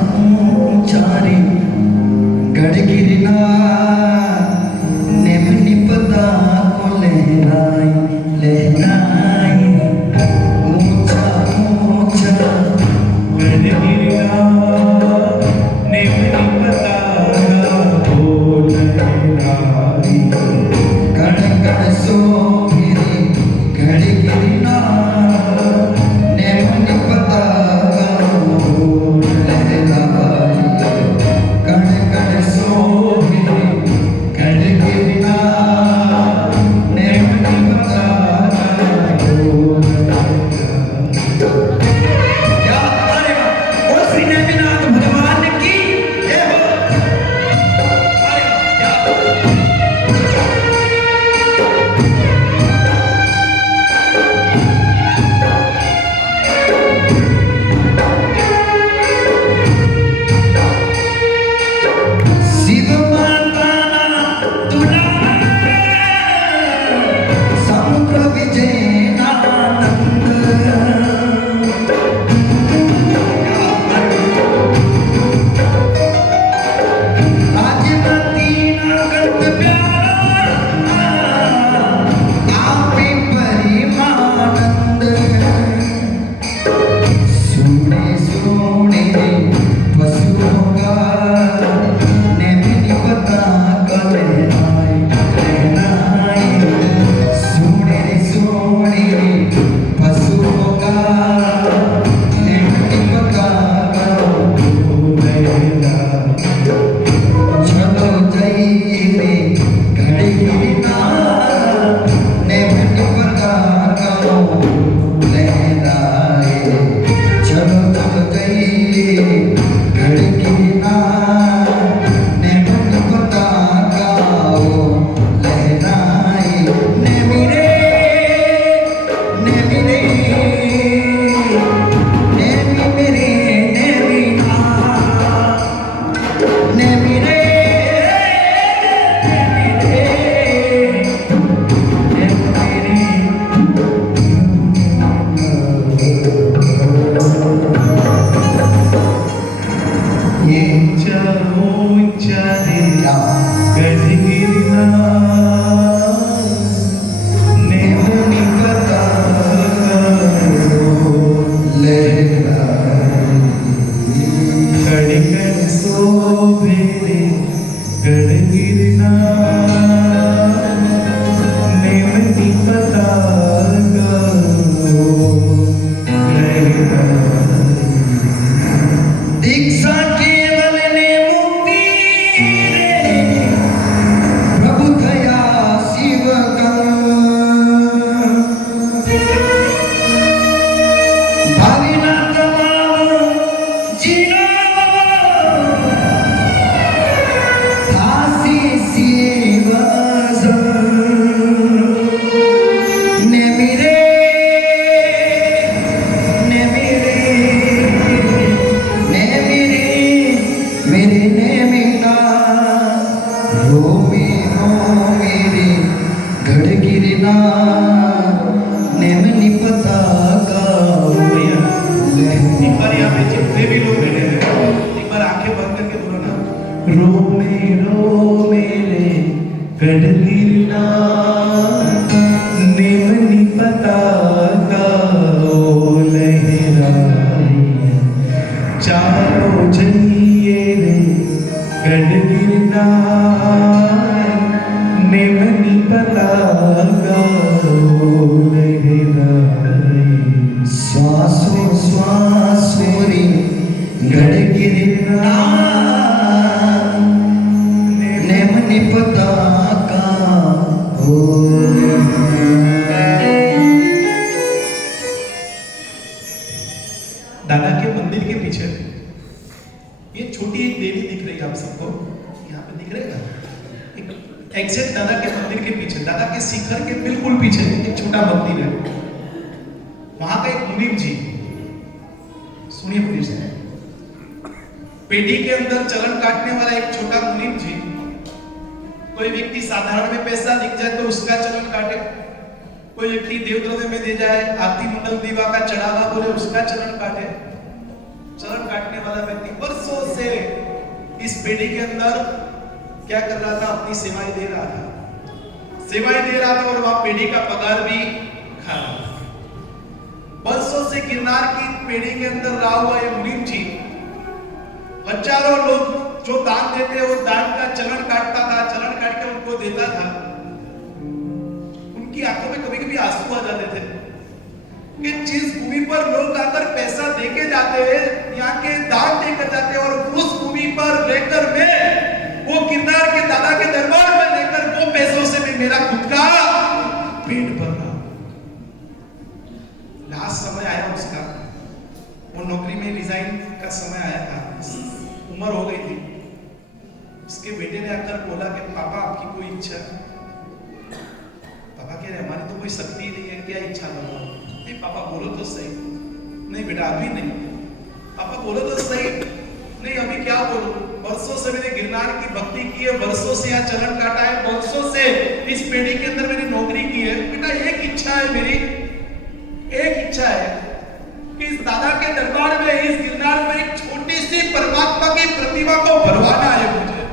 दादा के मंदिर के पीछे ये छोटी एक देवी दिख रही है आप सबको, यहाँ पे दिख रहेगा एग्जैक्ट दादा के मंदिर के पीछे, दादा के शिखर के बिल्कुल पीछे एक छोटा मंदिर है। वहां का एक मुनीम जी, सुनिए प्लीज, पेटी के अंदर चलन काटने वाला एक छोटा मुनीम जी, कोई व्यक्ति साधारण में पैसा दिख जाए तो उसका चलन काटे, कोई व्यक्ति देवद्रव्य में दे जाए, आरती मंडल दीवा का चढ़ावा बोले उसका चलन काटे। चलन काटने वाला व्यक्ति वर्षों से इस पेटी के अंदर क्या कर रहा था, अपनी सेवाएं दे रहा था, सेवाएं दे रहा था और वहां पेटी का पगार भी खा रहा था। वर्षों से गिरनार की पेटी के अंदर रहा हुआ ये मुनीम जी हजारों लोग जो दान देते उस दान का चलन काटता था, चलन काट के उनको देता था। उनकी आंखों में कभी कभी आंसू आ जाते थे कि जिस भूमि पर लोग आकर पैसा देके जाते हैं, यहाँ के दान देकर जाते हैं, और उस भूमि पर रहकर मैं वो गिरनार के दादा के दरबार में लेकर वो पैसों से भी मेरा खुद का पेट भर रहा। लास्ट समय आया उसका, वो नौकरी में रिजाइन का समय आया था, उम्र हो गई थी। उसके बेटे ने आकर बोला कि पापा आपकी कोई इच्छा? पापा कह रहे हमारी तो कोई शक्ति नहीं है, क्या इच्छा बताओ? नहीं पापा बोलो तो सही। नहीं बेटा अभी नहीं। पापा बोलो तो सही। नहीं अभी क्या बोलूं? वर्षों से मैंने गिरनार की भक्ति की है, वर्षों से यहाँ चलन काटा है, वर्षों से इस पेड़ी के अंदर मैंने नौकरी की है। बेटा एक इच्छा है मेरी, एक इच्छा है कि इस दादा के दरबार में, इस गिरनार में एक छोटी सी परमात्मा की प्रतिमा को भरवाना है मुझे।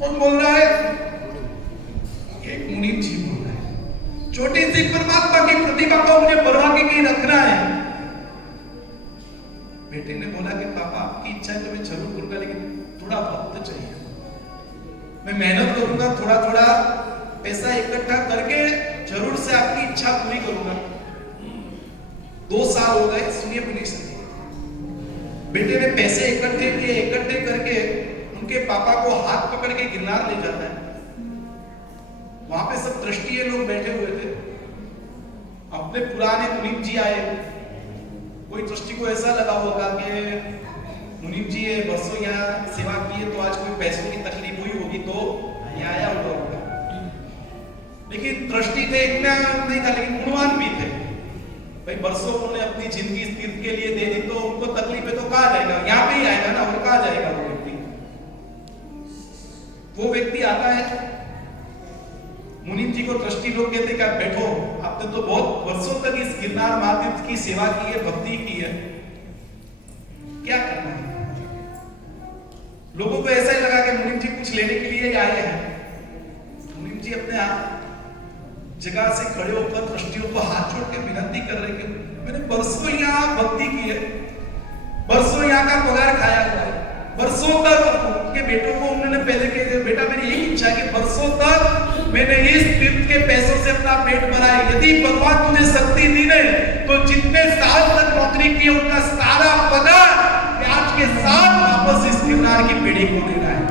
कौन बोल रहा है? एक मुनीम जी बोल रहा है। छोटी सी परमात्मा की प्रतिमा को मुझे भरवा के कहीं रखना है। बेटे ने बोला कि पापा आपकी इच्छा है तो मैं जरूर करूंगा, लेकिन थोड़ा वक्त चाहिए। मैं मेहनत करूंगा, थोड़ा थोड़ा पैसा इकट्ठा करके जरूर से आपकी इच्छा पूरी करूंगा। 2 साल हो गए, सुनिए पुनीत जी। बेटे ने पैसे इकट्ठे किए, इकट्ठे करके उनके पापा को हाथ पकड़ के गिरनार ले जाता है। वहां पे सब ट्रस्टी लोग बैठे हुए थे, अपने पुराने मुनीम जी आए। कोई ट्रस्टी को ऐसा लगा होगा कि मुनीम जी ये वर्षों यहाँ सेवा की है, तो आज कोई पैसों की तकलीफ हुई होगी तो यहाँ आया होगा। लेकिन ट्रस्टी थे, इतना नहीं था, लेकिन गुणवान भी थे। भाई वर्षों उन्होंने अपनी जिंदगी इस तीर्थ के लिए दे दी, तो उनको तकलीफ है तो कहाँ जाएगा? यहाँ पे ही आएगा ना, और कहाँ जाएगा वो व्यक्ति? वो व्यक्ति आता है, मुनीम जी को ट्रस्टी लोग कहते कि आप बैठो, आपने तो बहुत वर्षों तक इस गिरनार महातीर्थ की सेवा की है, भक्ति की है, क्या करना है? लोगों को ऐसा ही लगा कि मुनीम जी कुछ लेने के लिए आए हैं। मुनीम जी अपने आप जगह से खड़े होकर ट्रस्टियों को हाथ जोड़ के विनती कर रहे कि मैंने वर्षों यहाँ भक्ति की है, वर्षों यहाँ का पगार खाया हुआ है, वर्षों तक उनके बेटों को उन्होंने पहले कह बेटा मेरी एक इच्छा है कि वर्षों तक मैंने इस तीर्थ के पैसों से अपना पेट भरा है। यदि भगवान तुझे शक्ति दी ने तो जितने साल तक नौकरी की उनका सारा पगार ब्याज के साथ वापस इस गिरनार की पेड़ी को देना है।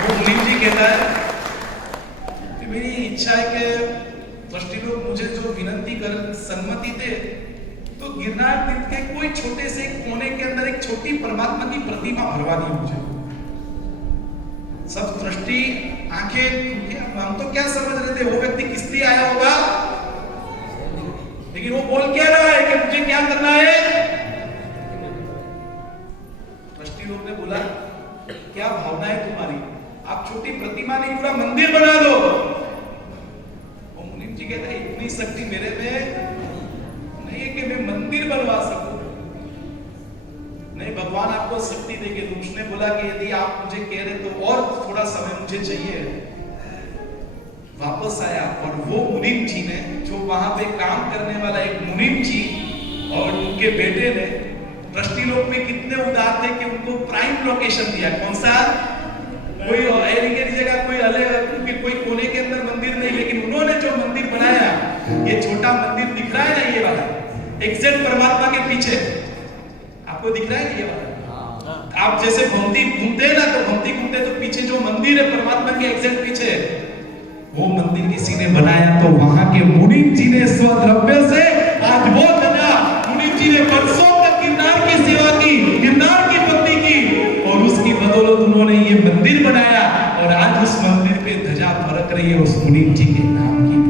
वो मुनीम जी कहता है कि मेरी इच्छा है कि ट्रस्टी लोग मुझे जो विनती कर सम्मति दे, तो गिरनार तीर्थ के कोई छोटे से कोने के अंदर एक छोटी परमात्मा की प्रतिमा भरवा दी मुझे। सब ट्रस्टी आंखें, हम तो क्या समझ रहे थे वो व्यक्ति किस लिए आया होगा, लेकिन वो बोल क्या रहा है कि मुझे क्या करना है? ट्रस्टी लोग ने बोला क्या भावना है तुम्हारी? आप छोटी प्रतिमा नहीं, पूरा मंदिर बना दो। वो मुनीम जी कहते हैं इतनी शक्ति मेरे में नहीं है कि मैं मंदिर बनवा सकूं। नहीं, भगवान आपको शक्ति देंगे। तो उसने बोला कि यदि आप मुझे कह रहे तो और थोड़ा समय मुझे चाहिए। वापस आया और वो मुनीम जी ने, जो वहां पे काम करने वाला एक मुनीम जी और उनके बेटे ने, ट्रस्टी लोग भी कितने उदार थे कि उनको प्राइम लोकेशन दिया। कौन सा? कोई जगह, कोई अलग, कोई कोने के अंदर मंदिर नहीं, लेकिन उन्होंने जो मंदिर बनाया, ये छोटा मंदिर दिख रहा है ना, ये वाला एग्जैक्ट परमात्मा के पीछे आपको दिख रहा है ये वाला। आप जैसे भक्ति घूमते हैं ना, तो भक्ति घूमते तो पीछे जो मंदिर है परमात्मा के एग्जैक्ट पीछे, वो मंदिर किसी ने बनाया। तो वहां के मुनीम जी ने स्वद्रव्य से आज वो धना, मुनीम जी ने वर्षों तक गिरनार की सेवा की, गिरनार की भक्ति की, और उसकी बदौलत उन्होंने ये मंदिर बनाया। और आज उस मंदिर पे ध्वजा फरक रही है उस मुनीम जी के नाम की।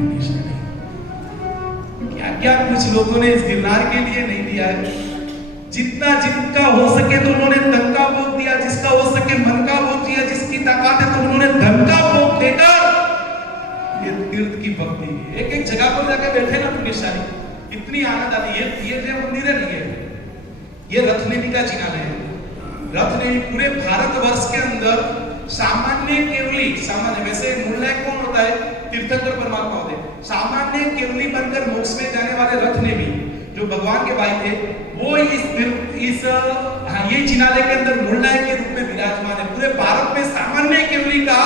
क्या क्या कुछ लोगों ने इस गिरनार के लिए नहीं दिया है। जितना जिनका हो सके तो उन्होंने धन का भोग दिया, जिसका हो सके मन का भोग दिया, जिसकी ताकत है तो उन्होंने धन का भोग देकर ये तीर्थ की भक्ति की। एक एक जगह पर जाके बैठे ना पुण्यशाली, इतनी आनंद आती है। ये मंदिर है नहीं है, ये रथनेमी का जिना है। रथनेमी पूरे भारतवर्ष के अंदर सामान्य केवली, सामान्य वैसे मूलनायक कौन होता है? तीर्थंकर परमात्मा होते हैं। सामान्य केवली बनकर मोक्ष में जाने वाले रथनेमी, जो भगवान के भाई थे, वो ये जिनालय के अंदर मूलनायक के रूप में विराजमान है। पूरे भारत में सामान्य केवली का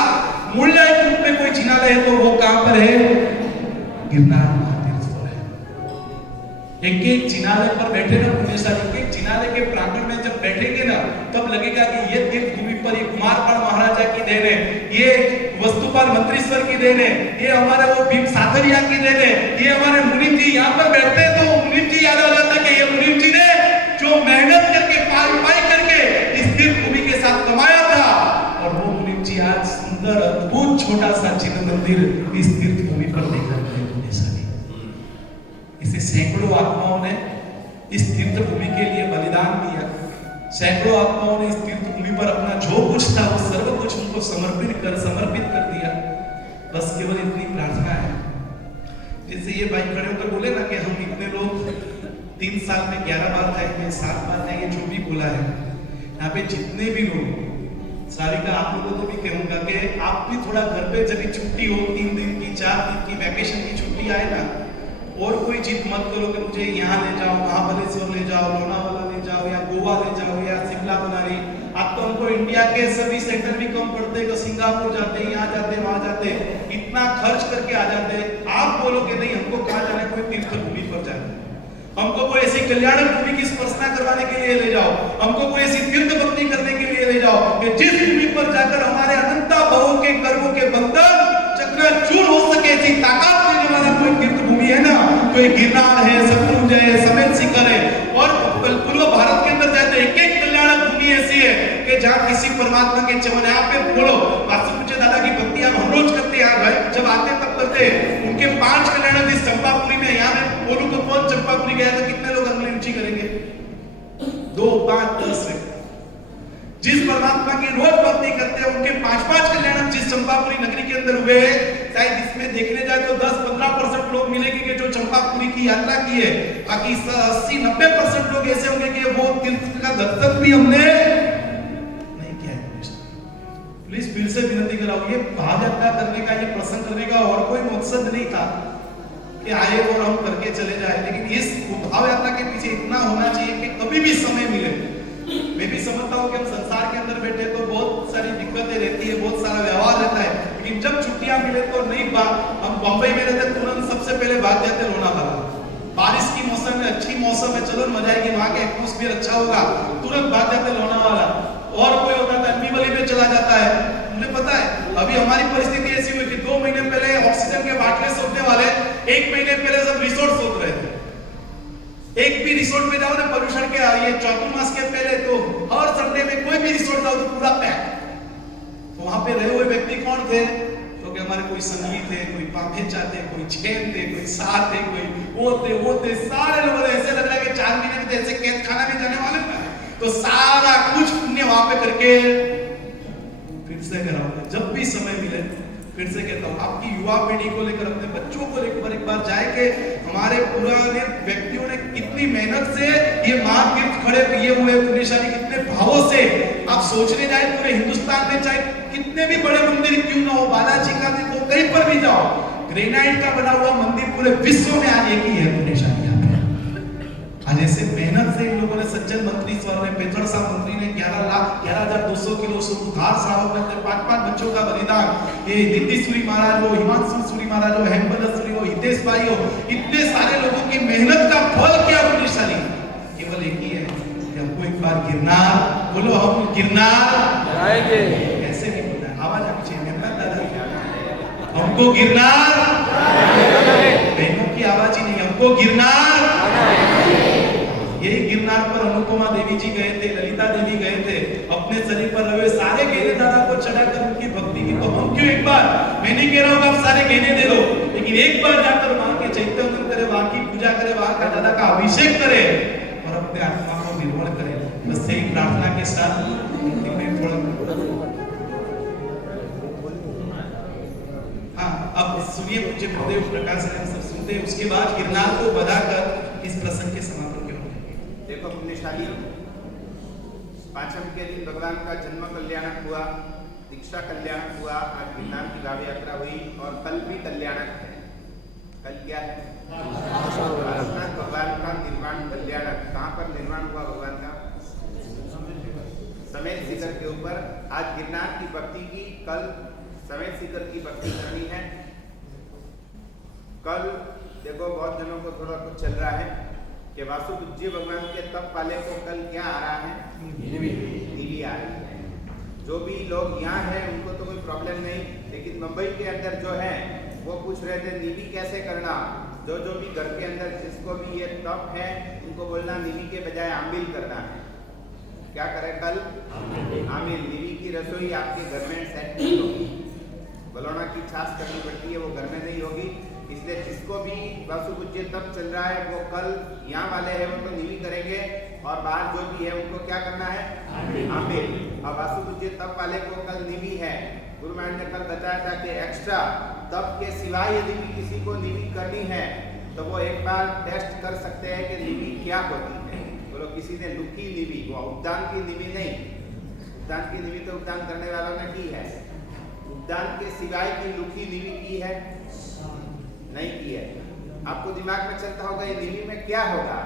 मूलनायक के रूप में कोई जिनालय है तो वो कहां पर है? गिरनार महातीर्थ पर है। एक जिनालय पर बैठे ना पुण्यशाली, एक जिनालय के प्रांगण में जब बैठेंगे ना, तब लगेगा कि ये तीर्थ भूमि पर ये कुमारपाल महाराजा की देन है, ये वस्तुपाल मंत्रीश्वर की देन है, ये हमारे वो भीम साथरिया की देन है, ये हमारे मुनीम जी यहाँ पर बैठते हैं तो मुनीम जी याद आ जाता कि ये मुनीम जी ने जो मेहनत करके पाई करके इस तीर्थ भूमि के साथ कमाया था, और वो मुनीम जी आज सुंदर अद्भुत छोटा सा चिन्ह मंदिर इस तीर्थ भूमि पर देख रहे हैं। इसे सैकड़ों आत्माओं ने इस तीर्थ भूमि के लिए बलिदान दिया, सैकड़ों आत्माओं ने इस तीर्थ भूमि पर अपना जो कुछ था वो सर्व कुछ उनको समर्पित कर दिया। बस केवल इतनी प्रार्थना है, जैसे ये भाई खड़े होकर बोले ना कि हम इतने लोग 3 साल में 11 बार जाएंगे, 7 बार जाएंगे, जो भी बोला है यहाँ पे जितने भी लोग, सारिका आप लोगों को भी कहूंगा कि आप भी थोड़ा घर पे जब छुट्टी हो, 3 दिन की 4 दिन की वैकेशन की छुट्टी आए ना, और कोई जिद मत करो कि मुझे यहाँ ले जाओ, महाबलेश्वर ले जाओ, लोनावाला ले जाओ, या गोवा ले जाओ, या शिमला मनाली। आप तो हमको इंडिया के सभी सेक्टर भी कम पड़ते हैं, सिंगापुर जाते, यहाँ जाते, वहां जाते, इतना खर्च करके आ जाते। आप बोलोगे नहीं हमको कहाँ जाना है, कोई तीर्थ भूमि पर जाना, हमको कोई ऐसी कल्याण भूमि की स्पर्शना करवाने के लिए ले जाओ, हमको कोई ऐसी तीर्थ भक्ति करने के लिए ले जाओ कि जिस भूमि पर जाकर हमारे अनंता भवों के कर्मों के बंधन चकनाचूर हो सके, ऐसी ताकत देने वाला कोई तीर्थ भूमि है ना, तो ये गिरनार है, सतलुज है, समेत शिखर है। और पूर्व भारत के अंदर जाते एक कल्याण भूमि ऐसी है कि जहाँ किसी परमात्मा के चमन है। आप पे बोलो वास्तु दादा की भक्ति हम रोज करते हैं, जब आते तब करते हैं। उनके 5 कल्याण जिस चंपापुरी में, यहाँ में बोलूं तो कौन चंपापुरी गया तो कितने लोग अंगुली ऊंची करेंगे? 2, 5, 10 है। जिस परमात्मा की रोज भक्ति करते हैं उनके 5-5 कल्याण जिस चंपापुरी नगरी के अंदर हुए, शायद इसमें देखने जाए तो 10-15% लोग मिलेंगे कि जो चंपापुरी की यात्रा की है, बाकी 80-90% लोग ऐसे होंगे कि वो तीर्थ का दर्शन भी हमने नहीं किया है। प्लीज फिर से विनती कराओ, ये भाव यात्रा करने का, ये प्रसंग करने का और कोई मकसद नहीं था कि आए और हम करके चले जाए, लेकिन इस भाव यात्रा के पीछे इतना होना चाहिए कि कभी भी समय मिले। मैं भी समझता हूँ कि हम संसार के अंदर बैठे तो बहुत सारी दिक्कतें रहती है, बहुत सारा व्यवहार रहता है, लेकिन जब छुट्टियां मिले तो नहीं हम बंबई में रहते तुरंत सबसे पहले भाग जाते लोनावाला। बारिश की मौसम में, अच्छी मौसम है, चलो मजा आएगी, वहां का एटमॉस्फेयर अच्छा होगा, तुरंत भाग जाते लोनावाला। और कोई होता है अम्बीवली में चला जाता है। मुझे पता है अभी हमारी परिस्थिति ऐसी हुई कि 2 महीने पहले ऑक्सीजन के बाटले सोचने वाले 1 महीने पहले सब रिसोर्ट सोच रहे थे। एक भी रिसोर्ट में जाओ ना प्रदूषण के ये चौथुर्मास के पहले तो हर संडे में कोई भी रिसोर्ट जाओ तो पूरा पैक। तो वहां पे रहे हुए व्यक्ति कौन थे? तो कि हमारे कोई संगी थे, कोई पापेचा थे, कोई छेन थे, कोई साथ थे, कोई वो थे, सारे लोग ऐसे लग रहा है कि 4 महीने में ऐसे कैद खाना में जाने वाले ना। तो सारा कुछ पुण्य वहां पे करके फिर से कराओ, जब भी समय मिले। फिर से कहता हूँ आपकी युवा पीढ़ी को लेकर, अपने बच्चों को लेकर एक बार जाए कि हमारे पुराने व्यक्तियों ने कितनी मेहनत से ये महातीर्थ खड़े किए हुए, पुण्यशाली कितने भावों से। आप सोचने जाए पूरे हिंदुस्तान में चाहे कितने भी बड़े मंदिर क्यों ना हो, बालाजी का तो कहीं पर भी जाओ, ग्रेनाइट का बना हुआ मंदिर पूरे विश्व में आज एक ही है पुण्यशाली। आज ऐसे मेहनत से इन लोगों ने, सज्जन मंत्री स्वर ने, पेथड़ साहब मंत्री ने 11,200 किलो सुधार साहब ने 5-5 बच्चों का बलिदान, ये दिल्ली सूरी महाराज हो, हिमांशु सूरी महाराज हो, हेमबल सूरी हो, हितेश भाई हो, इतने सारे लोगों की मेहनत का फल क्या पुण्यशाली? केवल एक ही है कि हमको एक बार गिरनार, बोलो हम गिरनार जाएंगे। ऐसे नहीं बोलना, आवाज आनी चाहिए मेहनत दादा, हमको गिरनार, बहनों की आवाज ही नहीं, हमको गिरनार। यही गिरनार पर अनुपमा देवी जी गए थे, ललिता देवी गए थे, अपने शरीर पर रहे सारे गहने दादा को चढ़ाकर उनकी भक्ति की। तो हम क्यों एक बार, मैं नहीं कह रहा हूँ आप सारे गहने दे दो, लेकिन एक बार जाकर वहां के चैत्य मंदिर करे, वहां की पूजा करे, वहां का दादा का अभिषेक करे और अपने आत्मा को निर्मल करे। बस यही प्रार्थना के साथ अब सुनिए पूज्य गुरुदेव प्रकाश हम सब सुनते हैं, उसके बाद गिरनार को बधाकर इस प्रसंग के समापन के होंगे। देखो पुण्यशाली, 5वें के दिन भगवान का जन्म कल्याणक हुआ, दीक्षा कल्याणक हुआ, आज गिरनार की भाव यात्रा हुई और कल भी कल्याणक है। कल क्या है? पार्श्वनाथ भगवान का निर्माण कल्याणक, कहाँ पर निर्माण हुआ भगवान का? समेत शिखर के ऊपर। आज गिरनार की भक्ति की, कल समेत शिखर की भक्ति करनी है। कल देखो बहुत जनों को थोड़ा कुछ चल रहा है कि वासुपूज्य भगवान के तप वाले को कल क्या आ रहा है? नीली आ रही है। जो भी लोग यहाँ हैं उनको तो कोई प्रॉब्लम नहीं, लेकिन मुंबई के अंदर जो है वो पूछ रहे थे नीली कैसे करना। जो भी घर के अंदर जिसको भी ये तप है उनको बोलना नीली के बजाय आमिल करना है। क्या करें कल? आमिल। नीली की रसोई आपके घर में सेट नहीं होगी, बलौना की छाछ करनी पड़ती है, वो घर में नहीं होगी। इसलिए जिसको भी वासुपूज्य तप चल रहा है वो कल, यहाँ वाले हैं वो तो नीली करेंगे और बाहर जो भी है उनको क्या करना है? आमिल। और वासुपूज्य तप वाले को कल नीली है। गुरु महाराज ने कल बताया था कि एक्स्ट्रा तप के सिवाय यदि भी किसी को नीली करनी है तो वो एक बार टेस्ट कर सकते हैं कि नीली क्या होती है। बोलो किसी ने लुकी नीली, वो उपदान की नीली नहीं। उपदान की नीली तो उपदान करने वालों ने की है, उपदान के सिवाय की लुकी नीली की है? नहीं की है। आपको दिमाग में चलता होगा ये नीली में क्या होगा।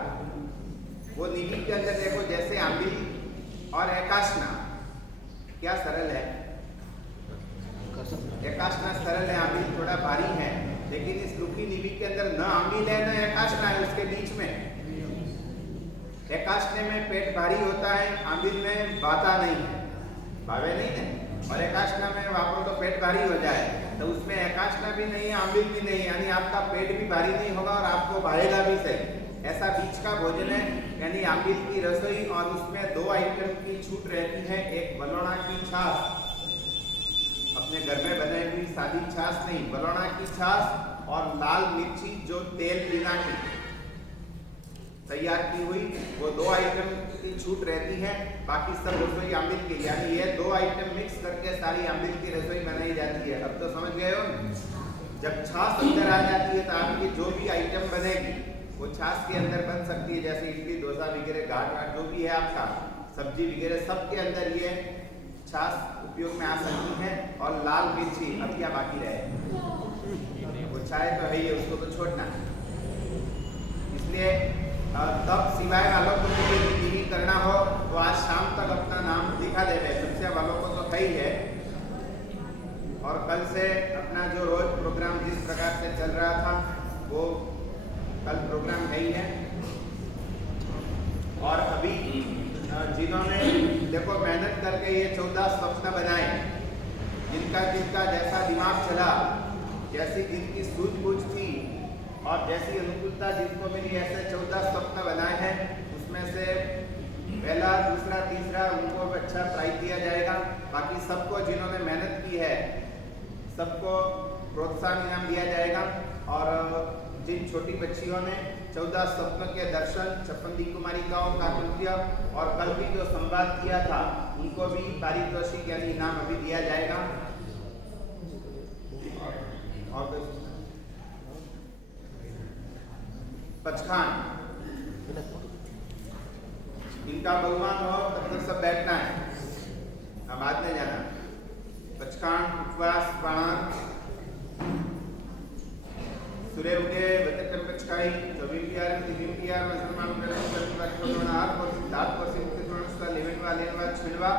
वो नीली के अंदर देखो जैसे आमिल और एकाशना, क्या सरल है? एकाशना सरल है, आमिल थोड़ा भारी है। लेकिन इस लुकी नीली के अंदर न आमिल है न एकाशना है, उसके बीच में। एकाशने में पेट भारी होता है, आमिल में बाता नहीं है, भावे नहीं है। और एकाशना में वापरो तो पेट भारी हो जाए, तो उसमें एकाशना भी नहीं है, आमिल भी नहीं है, यानी आपका पेट भी भारी नहीं होगा और आपको भाएगा भी सही। ऐसा बीच का भोजन है, यानी आमिल की रसोई। और उसमें 2 आइटम की छूट रहती है। एक बलौना की छाछ, अपने घर में बनाई हुई सादी छाछ नहीं, बलौना की छाछ, और लाल मिर्ची जो तेल बिना की तैयार की हुई, वो 2 आइटम की छूट रहती है। बाकी सब रसोई आमिल की, यानी ये 2 आइटम मिक्स करके सारी आमिल की रसोई बनाई जाती है। अब तो समझ गए हो? जब छाछ अंदर आ जाती है तो आपकी जो भी आइटम बनेगी वो छाछ के अंदर बन सकती है। जैसे इडली डोसा वगैरह, घाट जो भी है आपका, सब्जी वगैरह, सबके अंदर ये छाछ उपयोग में आ सकती है। और लाल मिर्ची, अब क्या बाकी रहे? वो चाय तो है ही, उसको तो छोड़ना। इसलिए तब सिवाय वालों को नीली करना हो तो आज शाम तक अपना नाम दिखा दे रहे। सबसे वालों को तो सही है। और कल से अपना जो रोज प्रोग्राम जिस प्रकार से चल रहा था वो कल प्रोग्राम है ही है। और अभी जिन्होंने देखो मेहनत करके ये 14 स्वप्न बनाए, जिनका जैसा दिमाग चला, जैसी जिनकी सूझबूझ थी और जैसी अनुकूलता जिनको मिली, ऐसे 14 स्वप्न बनाए हैं। उसमें से पहला, दूसरा, तीसरा उनको अच्छा प्राइज दिया जाएगा। बाकी सबको जिन्होंने मेहनत की है सबको प्रोत्साहन इनाम दिया जाएगा। और जिन छोटी बच्चियों ने 14 स्वप्न के दर्शन, 56 कुमारिकाओं का नृत्य और कल भी जो संवाद किया था उनको भी पारितोषिक यानी इनाम अभी दिया जाएगा। और पचखान, इनका भगवान हो तब तक सब बैठना है, अब बाद में जाना। पचखान, उपवास, प्राणान, सूर्य उगे बतकन पचकाई, चौबीन प्यार, तीन प्यार, मुसलमान आर पर दात पर से मुक्त जोड़ना, लेवनवा लेनवा छिनवा,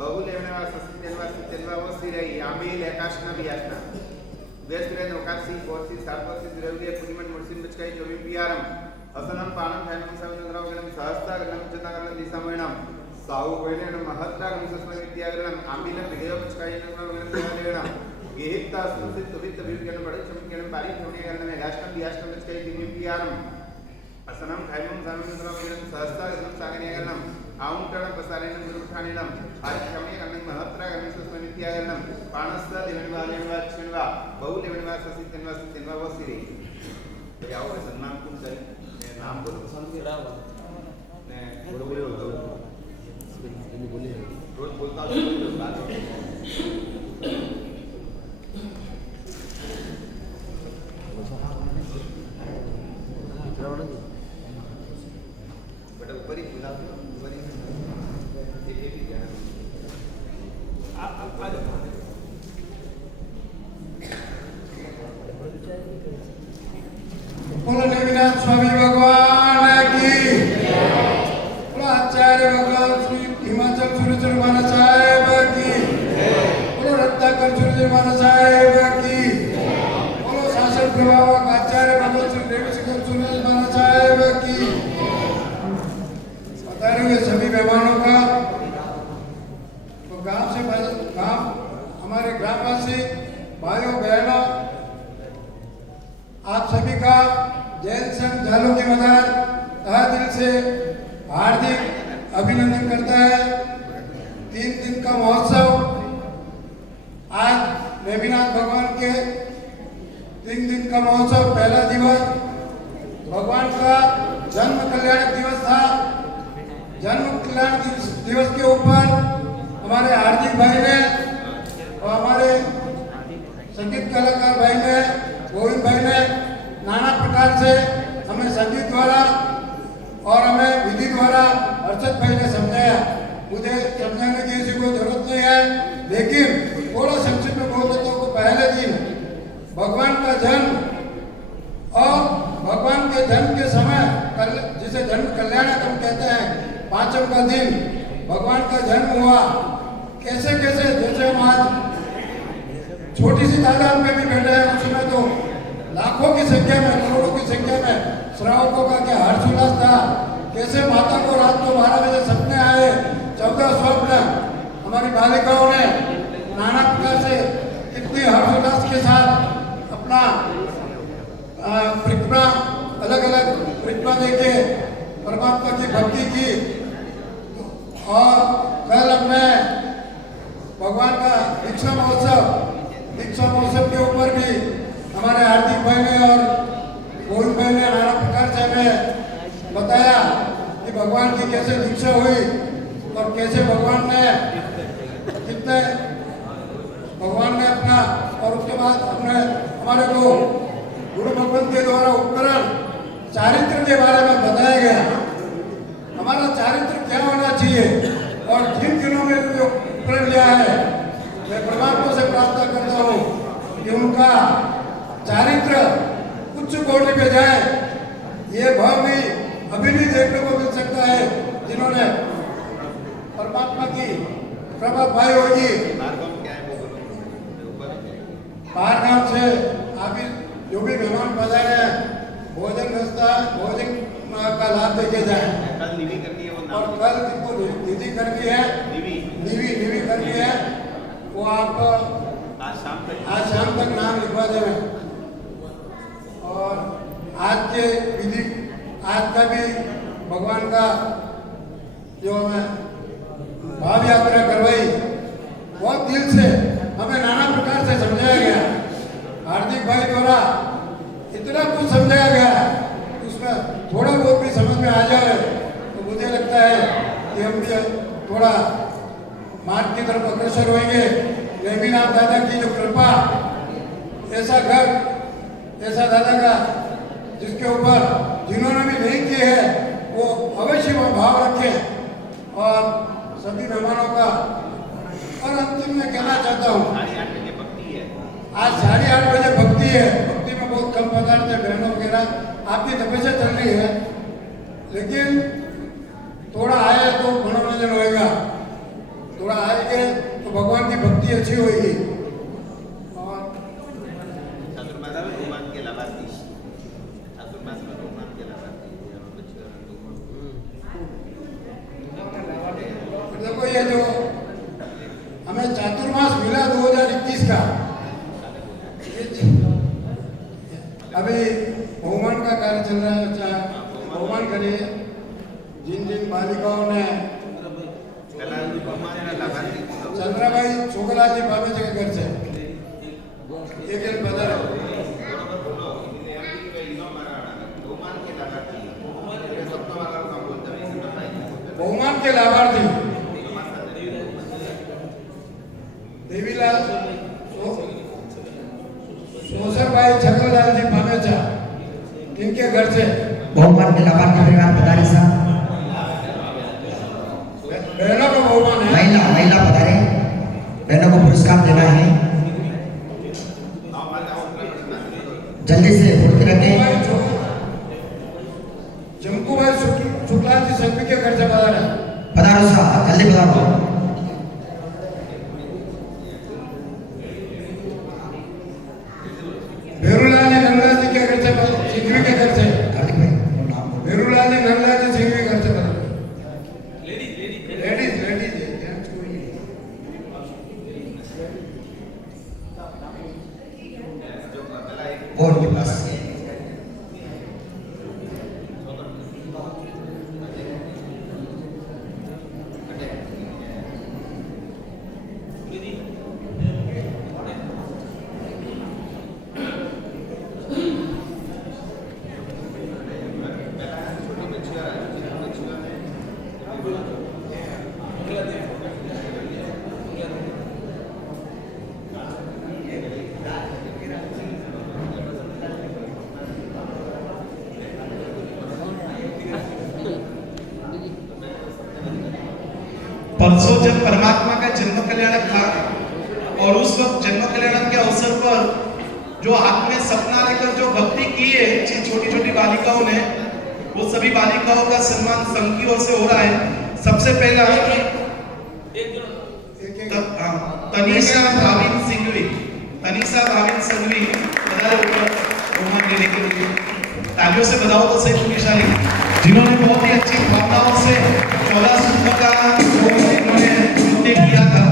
बहु लेवनवा सस्तेनवा सस्तेनवा वो सिरई, आमिल एकाशना बियासना। वेस्टरेन ओकासी कोर्सी सातवसी द्रव्य पुनिमन मुर्सिन बचकाई चौबीन प्यारम, असनम पानम धैनम सवनद्राव गणम सहस्ता गणम चतागणम दिशामयणम, साहु कोयलेन महत्ता गणम सस्मय विद्यागणम, आमिलम विगयो बचकाई गणम गणम गेहिता सुसित वित्त विज्ञान बड़े चमकेन बारी होने गणम गाष्टम बियाष्टम बचकाई चौबीन प्यारम, असनम धैनम सवनद्राव गणम सहस्ता गणम सागने गणम, आउंटण पसारेन गुरुठानेनम, आर्यमय गणम महत्ता गणम सस्मय विद्यागणम, पानस्ता लेवनवा लेवनवा छिनवा, बहु लेवनवा सस्तेनवा सस्तेनवा वो सिरे। तो आओ सम्मान कुछ करें, नाम बोलो पसंद के राव ने बोलो बोलो रोज बोलता हूँ बात बेटा ऊपर ही बुला दो, ऊपर ही एक जाना आप आ जाओ। बोलो हार्दिक अभिनंदन करता है। 3 दिन का महोत्सव, आज नेमिनाथ भगवान के 3 दिन का महोत्सव, पहला दिवस भगवान का जन्म कल्याण दिवस था। जन्म कल्याण दिवस के ऊपर हमारे हार्दिक भाई ने और हमारे संगीत कलाकार भाई ने, गोविंद भाई ने नाना प्रकार से हमें संगीत द्वारा और हमें विधि द्वारा अर्चत भाई ने समझाया। मुझे समझाने की किसी को जरूरत नहीं है, लेकिन थोड़ा संक्षिप्त में बोल देता हूँ। पहले दिन भगवान का जन्म और भगवान के जन्म के समय, जिसे जन्म कल्याणक हम कहते हैं, 5वें का दिन भगवान का जन्म हुआ। कैसे कैसे, जैसे हम आज छोटी सी तादाद में भी बैठे हैं, उस समय तो लाखों की संख्या में, करोड़ों की संख्या में श्रावकों का क्या हर्षोल्लास था। कैसे माता को रात को 12 बजे सपने आए, 14 स्वप्न हमारी बालिकाओं ने नाना प्रकार से कितनी हर्षोल्लास के साथ अपना परिक्रमा, अलग अलग परिक्रमा देके परमात्मा की भक्ति की। और कल हमने भगवान का दीक्षा महोत्सव के ऊपर भी हमारे हार्दिक भाई ने और गोविंद भाई ने नाना प्रकार से हमें बताया कि भगवान की कैसे दीक्षा हुई और कैसे भगवान ने कितने भगवान ने अपना, और उसके बाद हमने हमारे को गुरु भगवंत के द्वारा उपकरण चारित्र के बारे में बताया गया। हमारा चारित्र क्या होना चाहिए, और जिन दिनों में जो उपकरण लिया है, मैं परमात्मा से प्रार्थना करता हूँ कि उनका चारित्र उच्च कोटि पे जाए। ये भाव भी अभी भी देखने को मिल सकता है, जिन्होंने परमात्मा की कृपा पाई होगी। बाहर गांव से अभी जो भी मेहमान पधारे हैं, भोजन व्यवस्था, भोजन का लाभ देके जाए। और कल जिनको निधि करनी है, निधि करनी है, वो आप आज शाम तक नाम लिखवा दें। और आज के विधि, आज का भी भगवान का जो हमें भाव यात्रा करवाई, बहुत दिल से हमें नाना प्रकार से समझाया गया। हार्दिक भाई द्वारा इतना कुछ समझाया गया, उसमें थोड़ा बहुत भी समझ में आ जाए तो मुझे लगता है कि हम भी थोड़ा मार्ग की तरफ अग्रसर होंगे। नेमिनाथ दादा की जो कृपा, ऐसा घर, ऐसा दादा का जिसके ऊपर जिन्होंने भी नहीं की है, वो अवश्य वो भाव रखें। और सभी मेहमानों का, और अंतिम में कहना चाहता हूँ, आज 8:30 बजे भक्ति है। भक्ति में बहुत कम पदार्थ है, बहनों वगैरह आपकी तपस्या चल रही है, लेकिन थोड़ा आए तो मनोरंजन होएगा, थोड़ा आएंगे तो भगवान की भक्ति अच्छी होगी। और देखो, ये जो हमें चातुर्मास मिला 2021 का, अभी बहुमान का कार्य चल रहा है। अच्छा, बहुमान करिए। जिन जिन बालिकाओं ने चंद्रा भाई छोकला जी बाबे जी के घर से एक बदल बहुमान के लाभार्थी देवीलाल सोसर भाई छगनलाल जी पामेचा, इनके घर से बहुमान के लाभार्थी परिवार पधारे साहब। बहनों को बहुमान है, महिला पधारे, बहनों को पुरस्कार देना है, जल्दी से फुर्ती रखें। जमकू भाई शुक्ला जी सभी के घर से पधारे। पधारो साहब, जल्दी पधारो। भेरूलाल जी नंदा जी के घर से, सिंघवी के घर से, भेरूलाल जी नंदा जी सिंघवी के घर से पधारे। लेडीज और भी बस परसों जब परमात्मा का जन्म कल्याणक था और उस वक्त जन्म कल्याणक के अवसर पर जो हाथ में सपना लेकर जो भक्ति की है छोटी छोटी बालिकाओं ने, वो सभी बालिकाओं का सम्मान संघ की ओर से हो रहा है। सबसे पहला तनीषा भाविन सिंघवी, तनीषा भाविन सिंघवी रोहन लेने के लिए तालियों से बधाओ तो सही तनीषा ने, जिन्होंने बहुत ही अच्छी भावनाओं से 14 सूत्र का इन्होंने नृत्य किया था।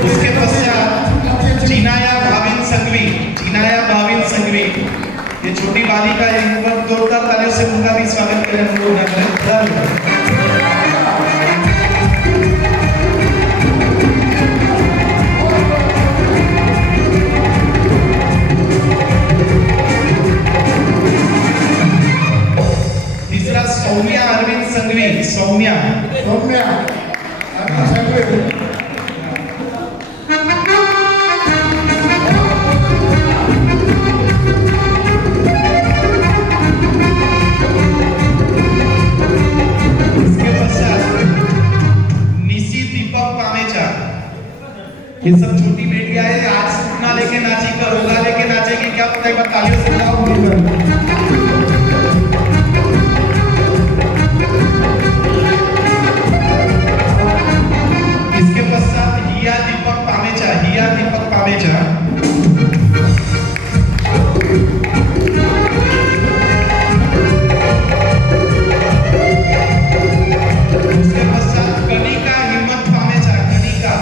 उसके पश्चात जीनाया भाविन संघवी, जीनाया भाविन संघवी, ये छोटी बालिका है, इनको जोरदार तालियों से उनका भी स्वागत करें हम लोग। तीसरा सौम्या अरविंद संघवी, सौम्या अरविंद संघवी। ये सब छोटी बेटियां है, आज सपना लेके नाची का रोगा लेके नाचेगी, क्या पता है, एक बार तालियों से बुलाओ। इसके पश्चात हिया दीपक पामेचा, हिया दीपक पामेचा। उसके पश्चात कनिका हिम्मत पामेचा, कनिका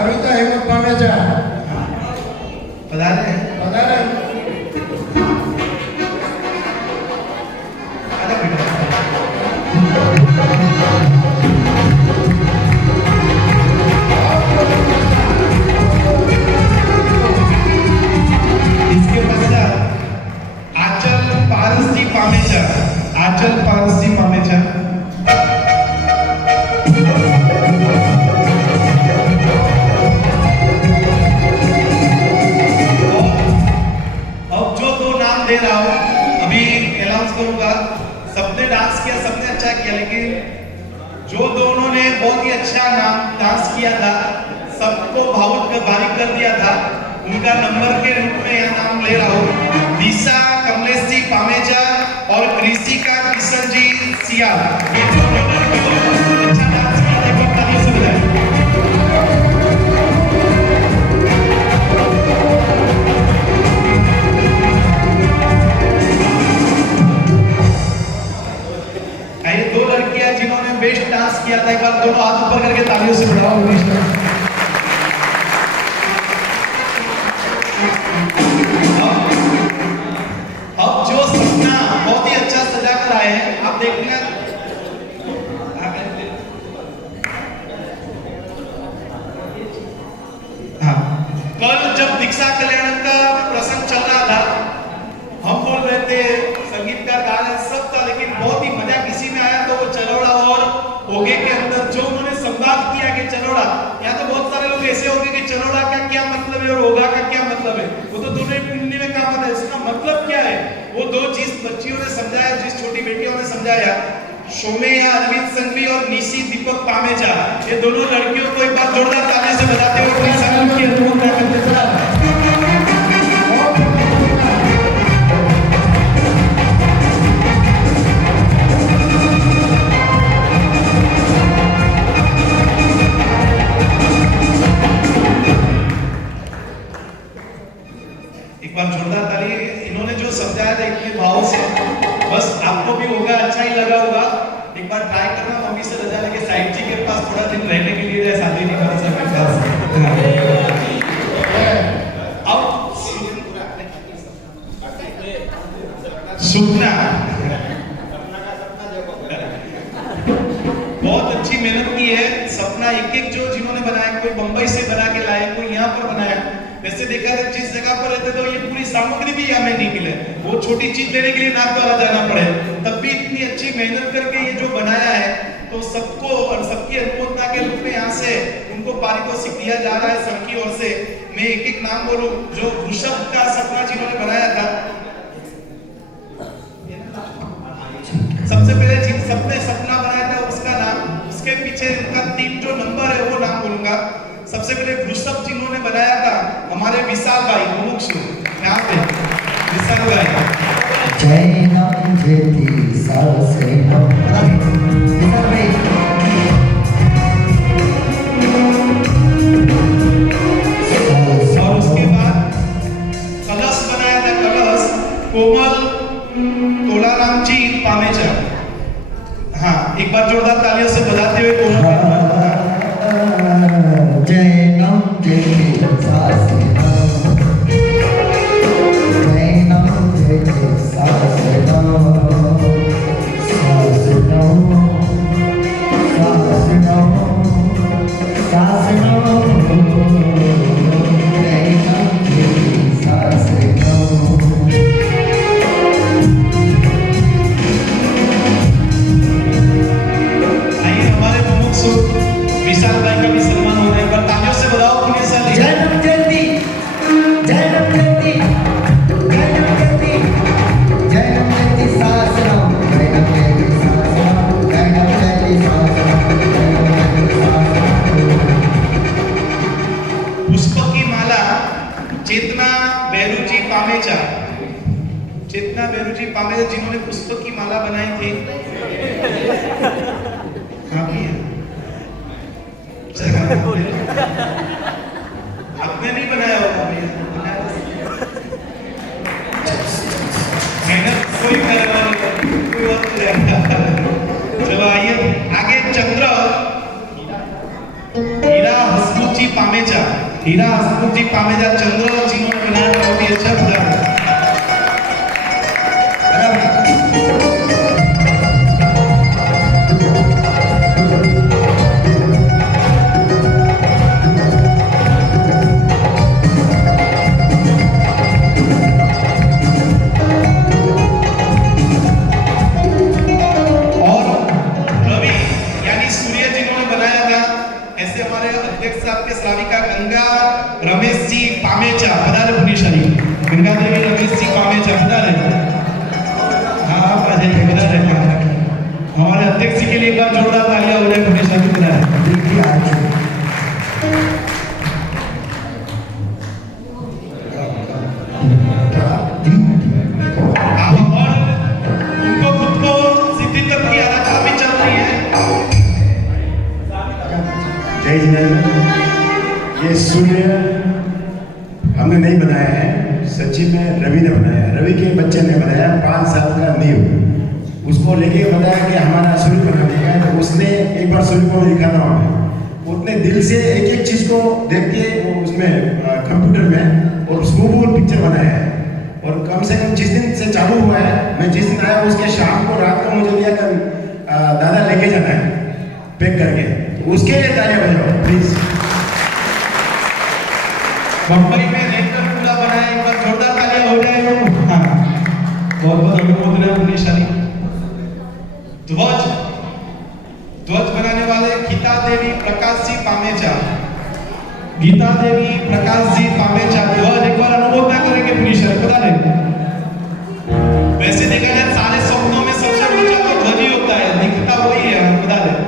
कविता हिम्मत पामेचा पधारे पधारे। इसके पश्चात आंचल पारसी पामेचा, आंचल पारसी पामेचा। दे रहा हूं, अभी अनाउंस करूंगा। सबने डांस किया, सबने अच्छा किया, लेकिन जो दोनों ने बहुत ही अच्छा डांस किया था, सबको भावुक बारीक कर दिया था, उनका नंबर के रूप में यह नाम ले रहा हूं। दिशा कमलेश जी पामेजा और कृषिका किशन जी सियाल, ये दोनों ने अच्छा डांस किया, एक बार तालियों से बधाई। ये दो लड़कियां जिन्होंने बेस्ट डांस किया था, एक बार दोनों हाथ ऊपर करके तालियों से बढ़ाओ। अब जो सपना बहुत ही अच्छा सजा कर आए हैं, आप देखना। कल जब दीक्षा कल्याण का प्रसंग चल रहा था, हम बोल रहे थे, संगीत का गाना सब था, लेकिन बहुत ही मजा किसी में आया तो वो चलोड़ा और ओगे के अंदर जो उन्होंने संवाद किया कि चलोड़ा, या तो बहुत सारे लोग ऐसे होंगे कि चलोड़ा का क्या मतलब है और ओगा का क्या मतलब है, वो तो दोनों हिंदी में कहा था, इसका मतलब क्या है, वो दो चीज बच्चियों ने समझाया, जिस छोटी बेटियों ने समझाया। सोम्या अरविंद संघवी और निशी दीपक पामेजा, ये दोनों लड़कियों को एक बार जोरदार ताली से बजाते हुए अपनी संगीत की अनुभव करते चला। एक बार जोरदार ताली। इन्होंने जो समझाया था इतने भाव से, बस आपको भी होगा, अच्छा ही लगा होगा। एक बार ट्राई करना, मम्मी से रजा लेके साइड जी के पास थोड़ा दिन रहने के लिए, शादी नहीं कर सकते। अब सुपना बहुत अच्छी मेहनत की है। सपना एक एक जो जिन्होंने बनाया, कोई बंबई से बना के लाए, कोई यहाँ पर बनाया, वैसे देखा जाए जिस जगह पर रहते तो ये पूरी सामग्री भी हमें नहीं मिले, वो छोटी चीज लेने के लिए नाथद्वारा जाना पड़े, तब भी इतनी अच्छी मेहनत करके ये जो बनाया है, तो सबको और सबकी अनुमोदना के रूप में यहाँ से उनको पारितोषिक दिया जा रहा है संघ की ओर से। मैं एक एक नाम बोलूं, जो वृषभ का सपना जिन्होंने बनाया था, सबसे पहले जिन सबने सपना बनाया था उसका नाम, उसके पीछे उनका 3 जो नंबर है वो नाम बोलूंगा। सबसे पहले वृषभ जिन्होंने बनाया था हमारे विशाल भाई मुमुक्षु, यहाँ पे विशाल भाई। जय नाम जेती सासे नाम विशाल भाई। और उसके बाद कलश बनाया था, कलश कोमल तोलाराम जी पामेचा। हाँ, एक बार जोरदार तालियों से बजाते हुए कोमल। जय नाम जेती सासे नाम, जय नाम जेती सासे नाम, सासे नाम, सासे नाम, सासे नाम, जय नाम जेती सासे नाम। आइए हमारे मुमुक्षु विशाल भाई का भी सम्मान हो रहा है, पर तालियों से बजाओ पुण्य साली। जय नाम जेती, जय नाम जेती, जय नाम जेती, जय नाम जेती सासे नाम, जय नाम जेती सासे नाम, जय नाम जेती सासे नाम, जय नाम जेती सासे नाम। पुष्प की माला चेतना बेरूजी पामेचा, चेतना बेरूजी पामेचा जिन्होंने पुष्प की माला बनाई थी। हाँ भी है। आपने नहीं बनाया होगा भैया, मेहनत कोई करने वाला कोई और नहीं। चलो आइए आगे। चंद्र हीरा हसमुख जी पामेचा, हीरा हसमुख जी पामेचा चंद्र जिन्होंने बनाया बहुत ही अच्छा बनाया। रमेश जी पामेचा पधारे, पुण्यशाली गंगा देवी रमेश जी पामेचा पधारे। हाँ पधारे। हमारे अध्यक्ष जी के लिए एक बार जोरदार तालियां हो जाए, पुण्यशाली पधारे। और उनको खुद को सिद्धि तक की आराधना भी चल रही है। जय जिनेंद्र, ये सूर्य हमने नहीं बनाया है, सच्ची में रवि ने बनाया है। रवि के बच्चे ने बनाया, 5 साल का नींव उसको लेके बताया कि हमारा सूर्य बनाने का है, तो उसने एक बार सूर्य को लिखा था हमें, उतने दिल से एक एक चीज को देख के वो उसमें कंप्यूटर में और स्मूथ पिक्चर बनाया है। और कम से कम जिस दिन से चालू हुआ है, मैं जिस दिन आया उसके शाम को रात को मुझे दिया कर दादा लेके जाना है पैक करके, तो उसके लिए तालियां बजाओ प्लीज। बम्बई में रहकर पूरा बनाया, एक बार जोरदार तालियां हो जाए। हाँ, बहुत बहुत अनुमोदन पुण्यशाली। ध्वज बनाने वाले गीता देवी प्रकाश जी पामेचा, गीता देवी प्रकाश जी पामेचा ध्वज एक बार अनुमोदन करेंगे पुण्यशाली, बता दें। वैसे देखा जाए सारे स्वप्नों में सबसे ऊंचा तो ध्वज ही होता है, दिखता वही है, बता दें।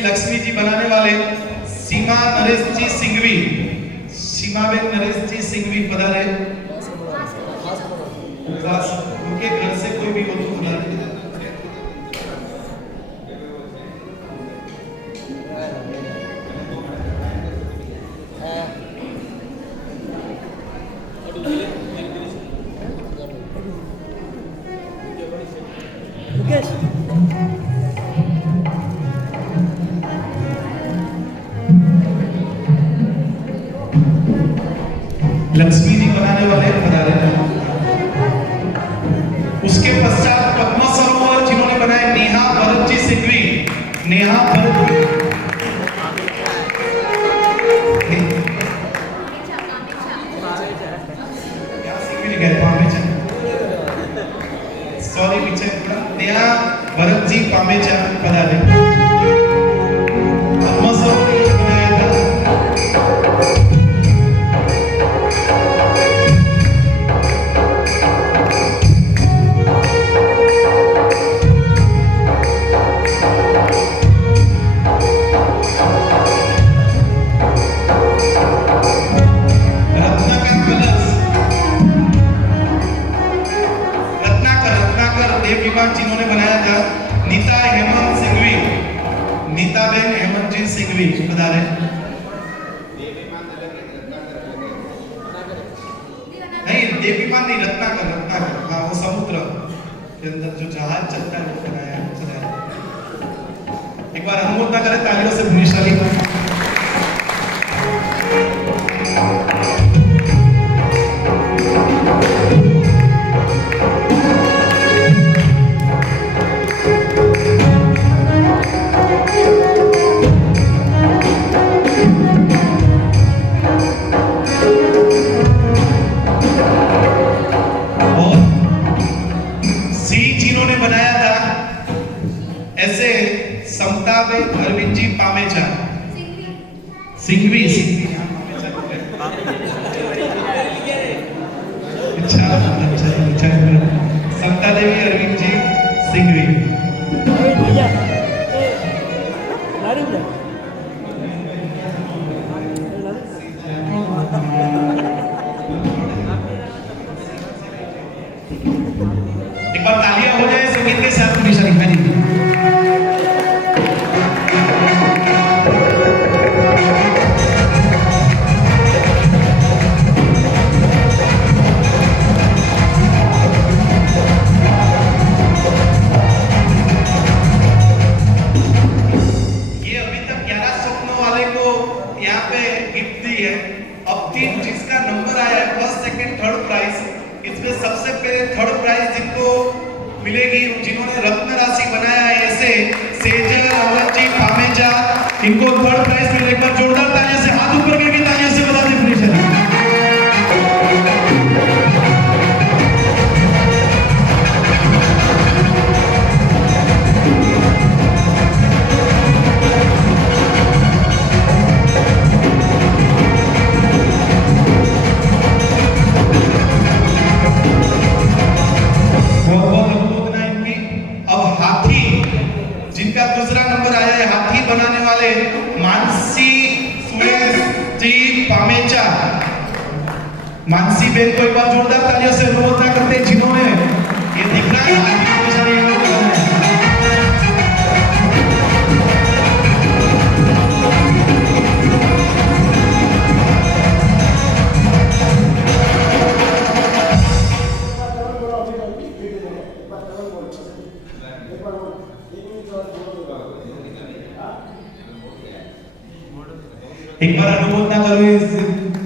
लक्ष्मी जी बनाने वाले सीमा नरेश जी सिंघवी, सीमाबेन नरेश जी सिंघवी पधारे। उनके घर से कोई भी हो तो पधारे। मुकेश लक्ष्मी जी बनाने वाले पधारे। उसके पश्चात पद्म सरोवर जिन्होंने बनाए नेहा भरत जी सिंघवी। नेहा भरत सॉरी पीछे नेहा भरत जी पामेचा पधारे। पद्म सरोवर बनाया था। जिन्होंने बनाया था नीता हेमंत सिंघवी। नीता बेन हेमंत जी सिंघवी पधारे। नहीं देवीमान नहीं, रत्नाकर। हाँ वो समुद्र के अंदर जो जहाज चलता है वो बनाया है। एक बार अनुमोदन करें तालियों से भुवनेश्वरी। अरविंद जी पामेचा सिंघवी। अच्छा समता देवी अरविंद जी सिंघवी। एक बार तालियां हो जाए संगीत के साथ। जिसका नंबर आया है फर्स्ट सेकंड थर्ड प्राइज, इसमें सबसे पहले थर्ड प्राइज जिनको मिलेगी, जिन्होंने रत्न राशि बनाया है ऐसे सेजल अमर जी पामेजा, इनको थर्ड प्राइज मिलेगा। एक बार जोरदार तालियों से, हाथ ऊपर करके तालियों से बता दें प्लीज। जिनका दूसरा नंबर आया है हाथी बनाने वाले मानसी सुरेश जी पामेचा। मानसी बेन को एक बार जोरदार तालियों से अनुमोदन करते हैं जिन्होंने ये दिखना है। एक बार अनुमोदन करो इस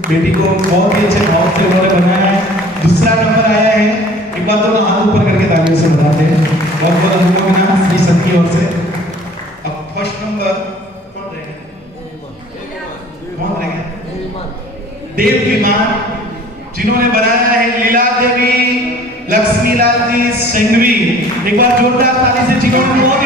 बेटी को, बहुत ही अच्छे भाव से उन्होंने बनाया है। दूसरा नंबर आया है, एक बार दोनों हाथ ऊपर करके तालियों से बताते हैं। बहुत बहुत अनुमोदन श्री संघ की ओर से। अब फर्स्ट नंबर कौन रहेगा? देव विमान, जिन्होंने बनाया है लीला देवी लक्ष्मी लाल जी सिंघवी। एक बार जोरदार ताली से जिन्होंने बहुत